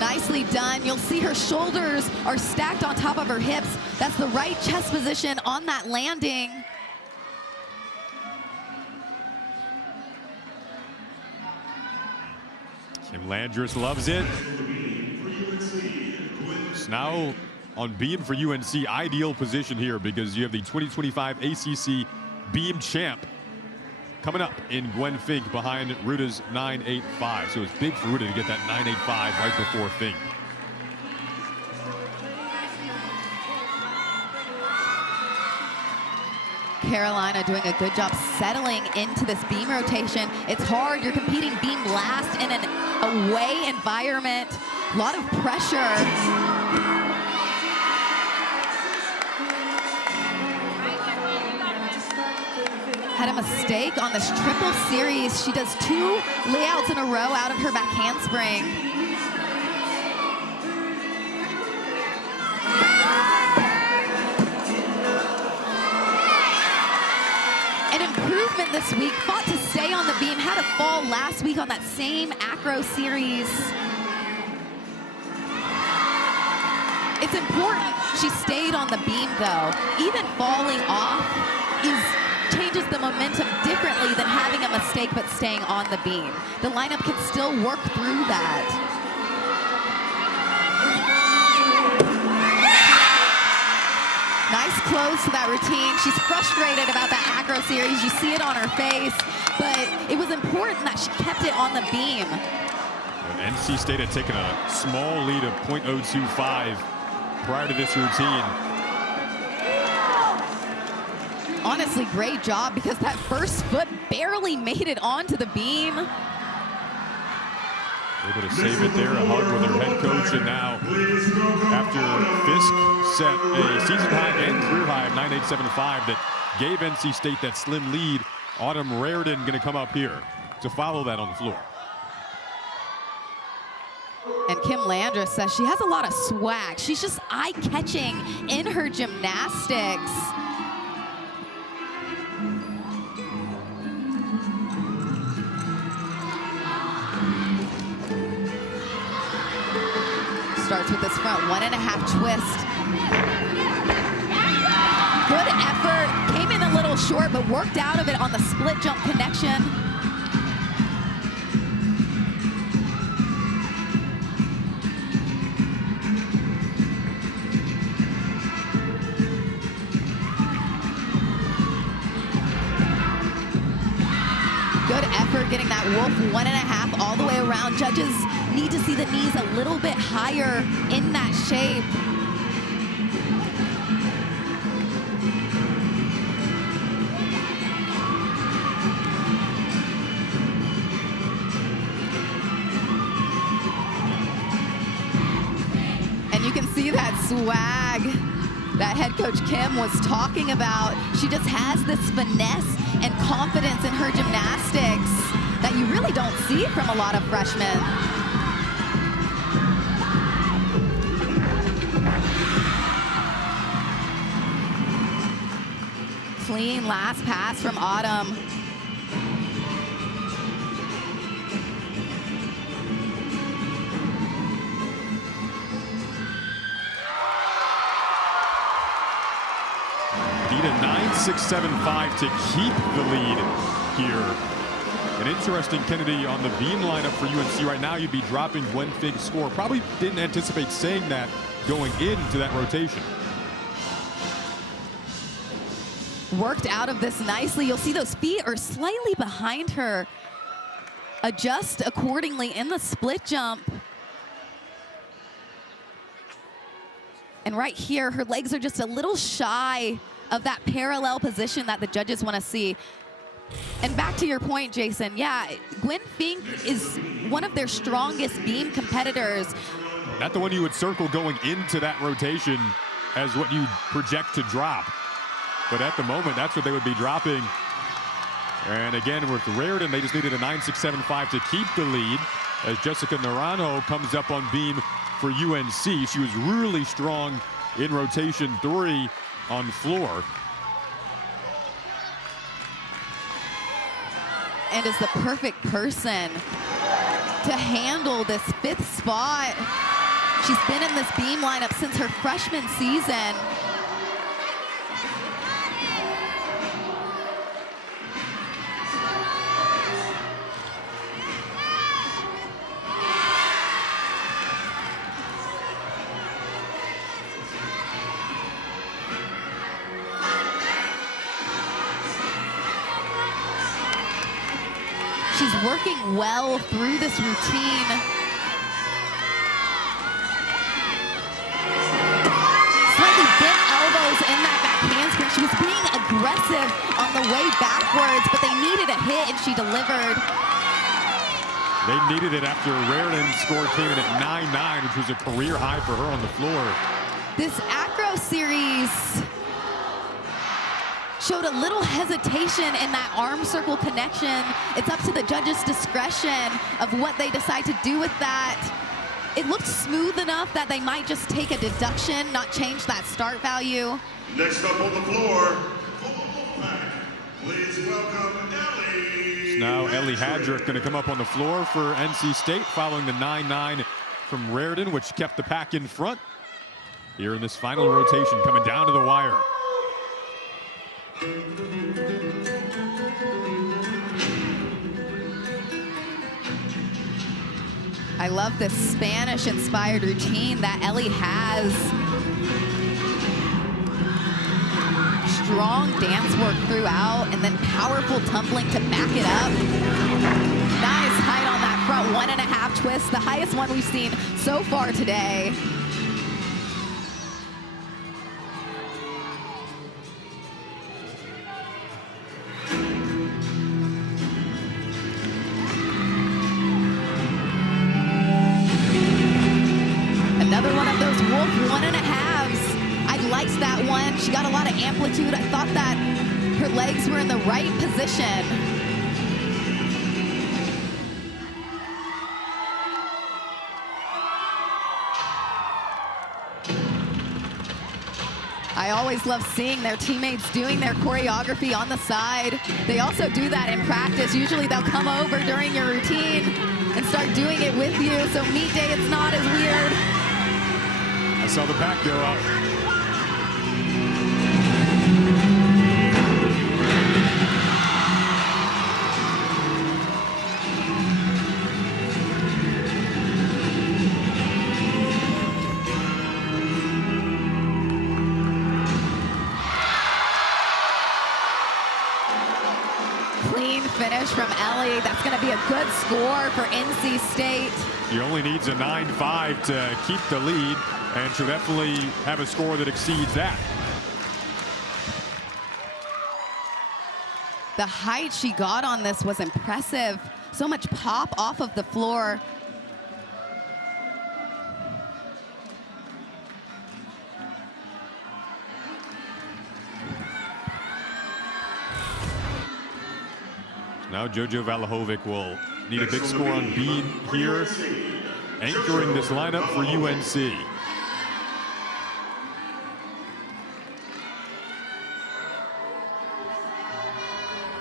Nicely done. You'll see her shoulders are stacked on top of her hips. That's the right chest position on that landing. Kim Landris loves it. It's now on beam for UNC, ideal position here because you have the 2025 ACC beam champ coming up in Gwen Fink behind Ruta's 9.85. So it's big for Ruta to get that 9.85 right before Fink. Carolina doing a good job settling into this beam rotation. It's hard. You're competing beam last in an away environment. A lot of pressure. Had a mistake on this triple series. She does 2 layouts in a row out of her back handspring. An improvement this week, fought to stay on the beam, had a fall last week on that same acro series. It's important she stayed on the beam though. Even falling off changes the momentum differently than having a mistake but staying on the beam. The lineup can still work through that. Nice close to that routine. She's frustrated about that acro series. You see it on her face, but it was important that she kept it on the beam. And NC State had taken a small lead of .025 prior to this routine. Honestly, great job because that first foot barely made it onto the beam. Able to save it there, a hug with her head coach, and now after Fisk set a season high and career high of 9.875 that gave NC State that slim lead, Autumn Reardon going to come up here to follow that on the floor. And Kim Landress says she has a lot of swag. She's just eye-catching in her gymnastics. Starts with this front 1.5 twist. Good effort, came in a little short, but worked out of it on the split jump connection. Good effort getting that Wolf 1.5 all the way around. Judges need to see the knees a little bit higher in that shape. And you can see that swag that head coach Kim was talking about. She just has this finesse and confidence in her gymnastics that you really don't see from a lot of freshmen. Clean last pass from Autumn. Need a 9.675 to keep the lead here. An interesting, Kennedy, on the beam lineup for UNC right now. You'd be dropping Gwen Fink's score. Probably didn't anticipate saying that going into that rotation. Worked out of this nicely. You'll see those feet are slightly behind her. Adjust accordingly in the split jump. And right here, her legs are just a little shy of that parallel position that the judges want to see. And back to your point, Jason, yeah, Gwen Fink is one of their strongest beam competitors. Not the one you would circle going into that rotation as what you project to drop. But at the moment, that's what they would be dropping. And again, with Reardon, they just needed a 9.675 to keep the lead as Jessica Naranjo comes up on beam for UNC. She was really strong in rotation 3 on floor. And is the perfect person to handle this 5th spot. She's been in this beam lineup since her freshman season. She's working well through this routine. Slightly bent elbows in that back handspring. She was being aggressive on the way backwards, but they needed a hit, and she delivered. They needed it after Reardon's score came in at 9.9, which was a career high for her on the floor. This acro series showed a little hesitation in that arm circle connection. It's up to the judges' discretion of what they decide to do with that. It looked smooth enough that they might just take a deduction, not change that start value. Next up on the floor, please welcome Ellie. Now Ellie Hadrick going to come up on the floor for NC State following the 9.9 from Reardon, which kept the pack in front here in this final rotation, coming down to the wire. I love this Spanish-inspired routine that Ellie has. Strong dance work throughout, and then powerful tumbling to back it up. Nice height on that front 1.5 twist, the highest one we've seen so far today. amplitude. I thought that her legs were in the right position. I always love seeing their teammates doing their choreography on the side. They also do that in practice. Usually they'll come over during your routine and start doing it with you. So meet day, it's not as weird. I saw the pack go up. Clean finish from Ellie. That's going to be a good score for NC State. She only needs a 9-5 to keep the lead, and she'll definitely have a score that exceeds that. The height she got on this was impressive. So much pop off of the floor. Now Jojo Valahovic will need a big score on beam here, anchoring this lineup for UNC.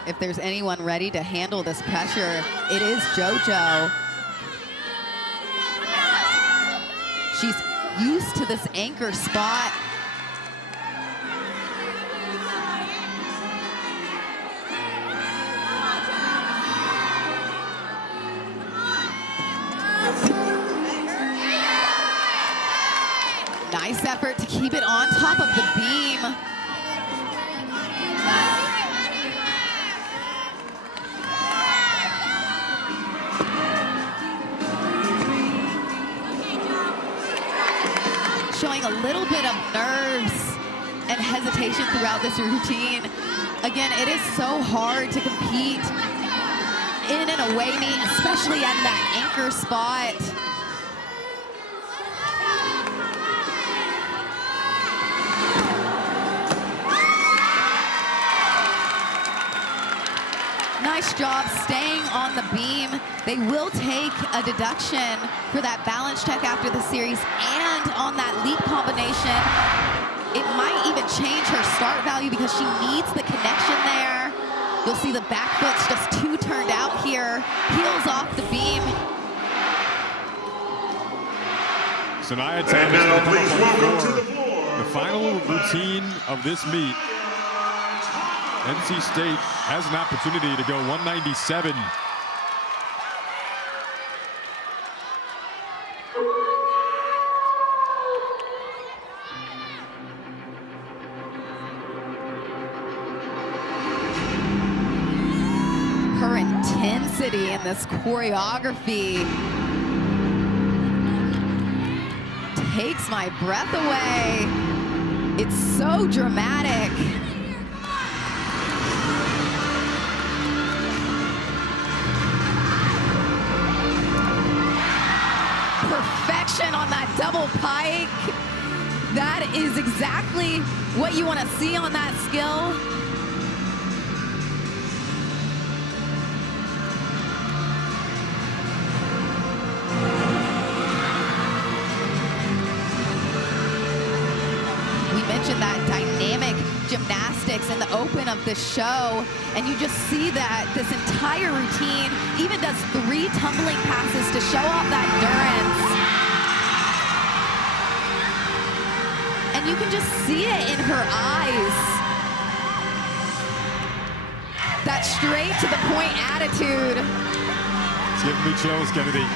If there's anyone ready to handle this pressure, it is JoJo. She's used to this anchor spot. Nice effort to keep it on top of the beam. Showing a little bit of nerves and hesitation throughout this routine. Again, it is so hard to compete in an away meet, especially at that anchor spot. Nice job staying on the beam. They will take a deduction for that balance check after the series, and on that leap combination, it might even change her start value because she needs the connection there. You'll see the back foot's just too turned out here. Heels off the beam. Sanaya Thomas going to come up on the floor. The final routine of this meet. NC State has an opportunity to go 197. Her intensity in this choreography takes my breath away. It's so dramatic. Perfection on that double pike. That is exactly what you want to see on that skill. We mentioned that dynamic gymnastics in the open of the show, and you just see that this entire routine even does 3 tumbling passes to show off that endurance. And you can just see it in her eyes. That straight to the point attitude. It's giving me chills, Kennedy.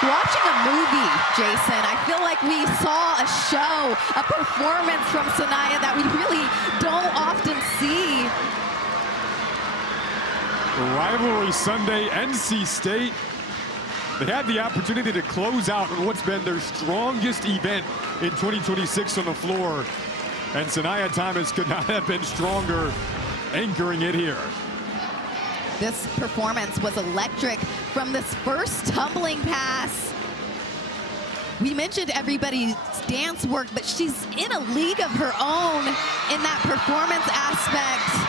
Watching a movie, Jason. I feel like we saw a show, a performance from Sanaya that we really don't often see. Rivalry Sunday, NC State. They had the opportunity to close out on what's been their strongest event in 2026 on the floor. And Sanaya Thomas could not have been stronger anchoring it here. This performance was electric from this first tumbling pass. We mentioned everybody's dance work, but she's in a league of her own in that performance aspect.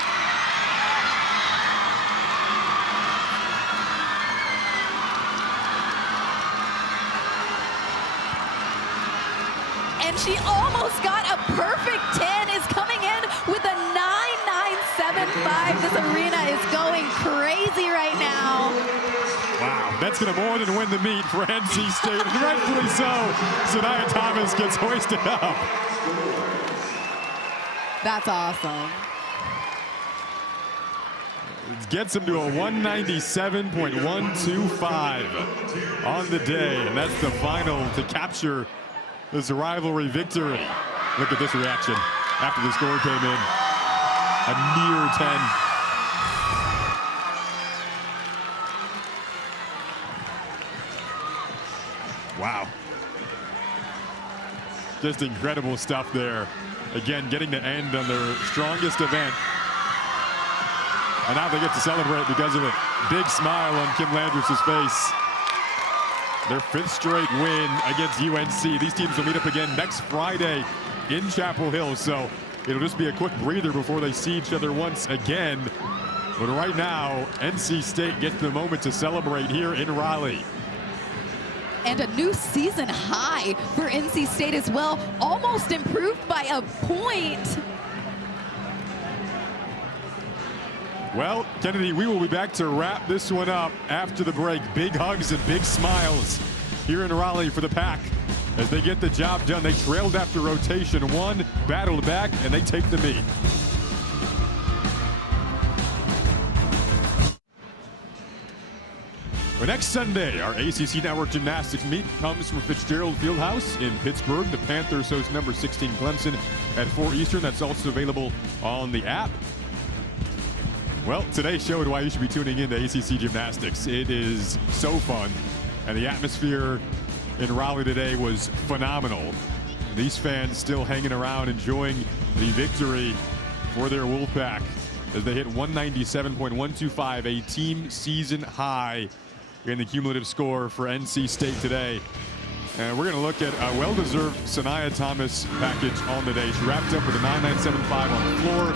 And she almost got a perfect 10, is coming in with a 9.975. This arena is going crazy right now. Wow, that's going to more than win the meet for NC State. And rightfully so, Sanaya Thomas gets hoisted up. That's awesome. It gets him to a 197.125 on the day. And that's the final to capture this rivalry victory. Look at this reaction after the score came in. A near 10. Wow. Just incredible stuff there. Again, getting to end on their strongest event. And now they get to celebrate because of it. Big smile on Kim Landrus' face. Their 5th straight win against UNC. These teams will meet up again next Friday in Chapel Hill. So it'll just be a quick breather before they see each other once again. But right now, NC State gets the moment to celebrate here in Raleigh. And a new season high for NC State as well, almost improved by a point. Well, Kennedy, we will be back to wrap this one up after the break. Big hugs and big smiles here in Raleigh for the Pack as they get the job done. They trailed after rotation 1, battled back, and they take the meet. Well, next Sunday, our ACC Network Gymnastics meet comes from Fitzgerald Fieldhouse in Pittsburgh. The Panthers host number 16 Clemson at 4 Eastern. That's also available on the app. Well, today showed why you should be tuning in to ACC Gymnastics. It is so fun, and the atmosphere in Raleigh today was phenomenal. These fans still hanging around, enjoying the victory for their Wolfpack as they hit 197.125, a team season high in the cumulative score for NC State today. And we're going to look at a well-deserved Sanaya Thomas package on the day. She wrapped up with a 9.975 on the floor.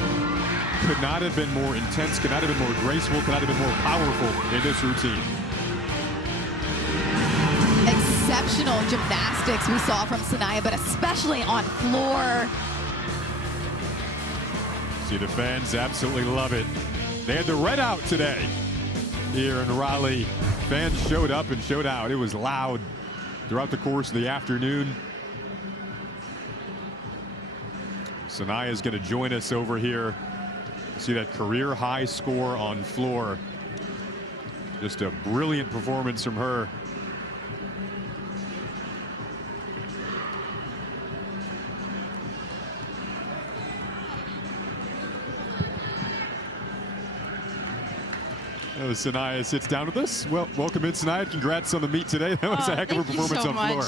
Could not have been more intense, could not have been more graceful, could not have been more powerful in this routine. Exceptional gymnastics we saw from Sanaya, but especially on floor. See, the fans absolutely love it. They had the red out today here in Raleigh. Fans showed up and showed out. It was loud throughout the course of the afternoon. Sanaya is going to join us over here. See that career high score on floor. Just a brilliant performance from her. Sanaya sits down with us. Well, welcome in, Sanaya. Congrats on the meet today. That was a heck of a performance on floor.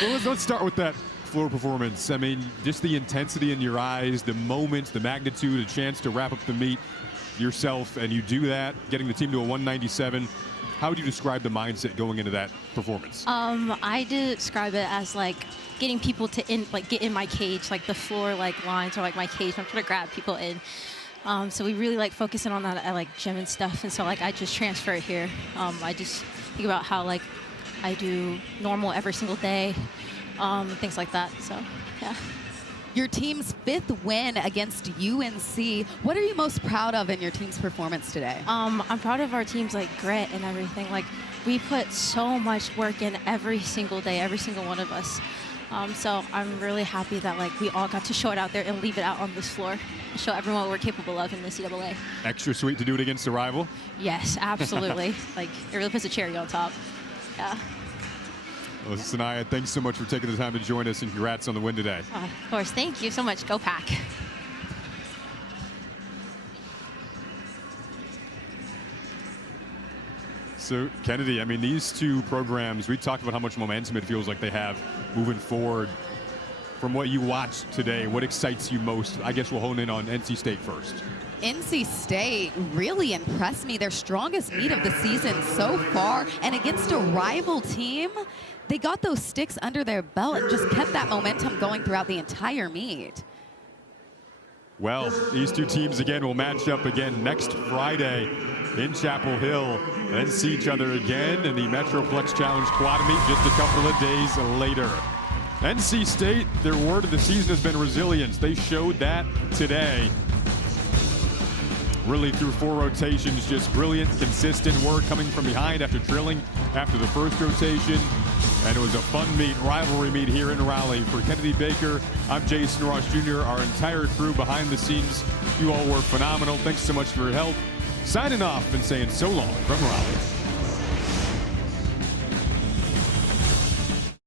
Well, let's start with that floor performance. I mean, just the intensity in your eyes, the moment, the magnitude, a chance to wrap up the meet yourself, and you do that, getting the team to a 197. How would you describe the mindset going into that performance? I describe it as like getting people to get in my cage, like the floor lines or like my cage. I'm trying to grab people in. So we really like focusing on that at like gym and stuff. And so like I just transfer it here. I just think about how like I do normal every single day, things like that. So yeah. Your team's 5th win against UNC. What are you most proud of in your team's performance today? I'm proud of our team's like grit and everything. Like we put so much work in every single day, every single one of us. So I'm really happy that like we all got to show it out there and leave it out on this floor and show everyone what we're capable of in the NCAA. Extra sweet to do it against a rival? Yes, absolutely. Like it really puts a cherry on top. Yeah. Well, Sanaya, thanks so much for taking the time to join us, and congrats on the win today. Of course, thank you so much. Go Pack. So, Kennedy, I mean, these two programs, we talked about how much momentum it feels like they have moving forward. from what you watched today, what excites you most? I guess we'll hone in on NC State first. NC State really impressed me. Their strongest meet of the season so far, and against a rival team, they got those sticks under their belt and just kept that momentum going throughout the entire meet. Well, these two teams again will match up again next Friday in Chapel Hill, then see each other again in the Metroplex Challenge quad meet just a couple of days later. NC State, their word of the season has been resilience. They showed that today. Really through 4 rotations, just brilliant, consistent work coming from behind after drilling after the first rotation. And it was a fun meet, rivalry meet here in Raleigh. For Kennedy Baker, I'm Jason Ross Jr., our entire crew behind the scenes. You all were phenomenal. Thanks so much for your help. Signing off and saying so long from Raleigh.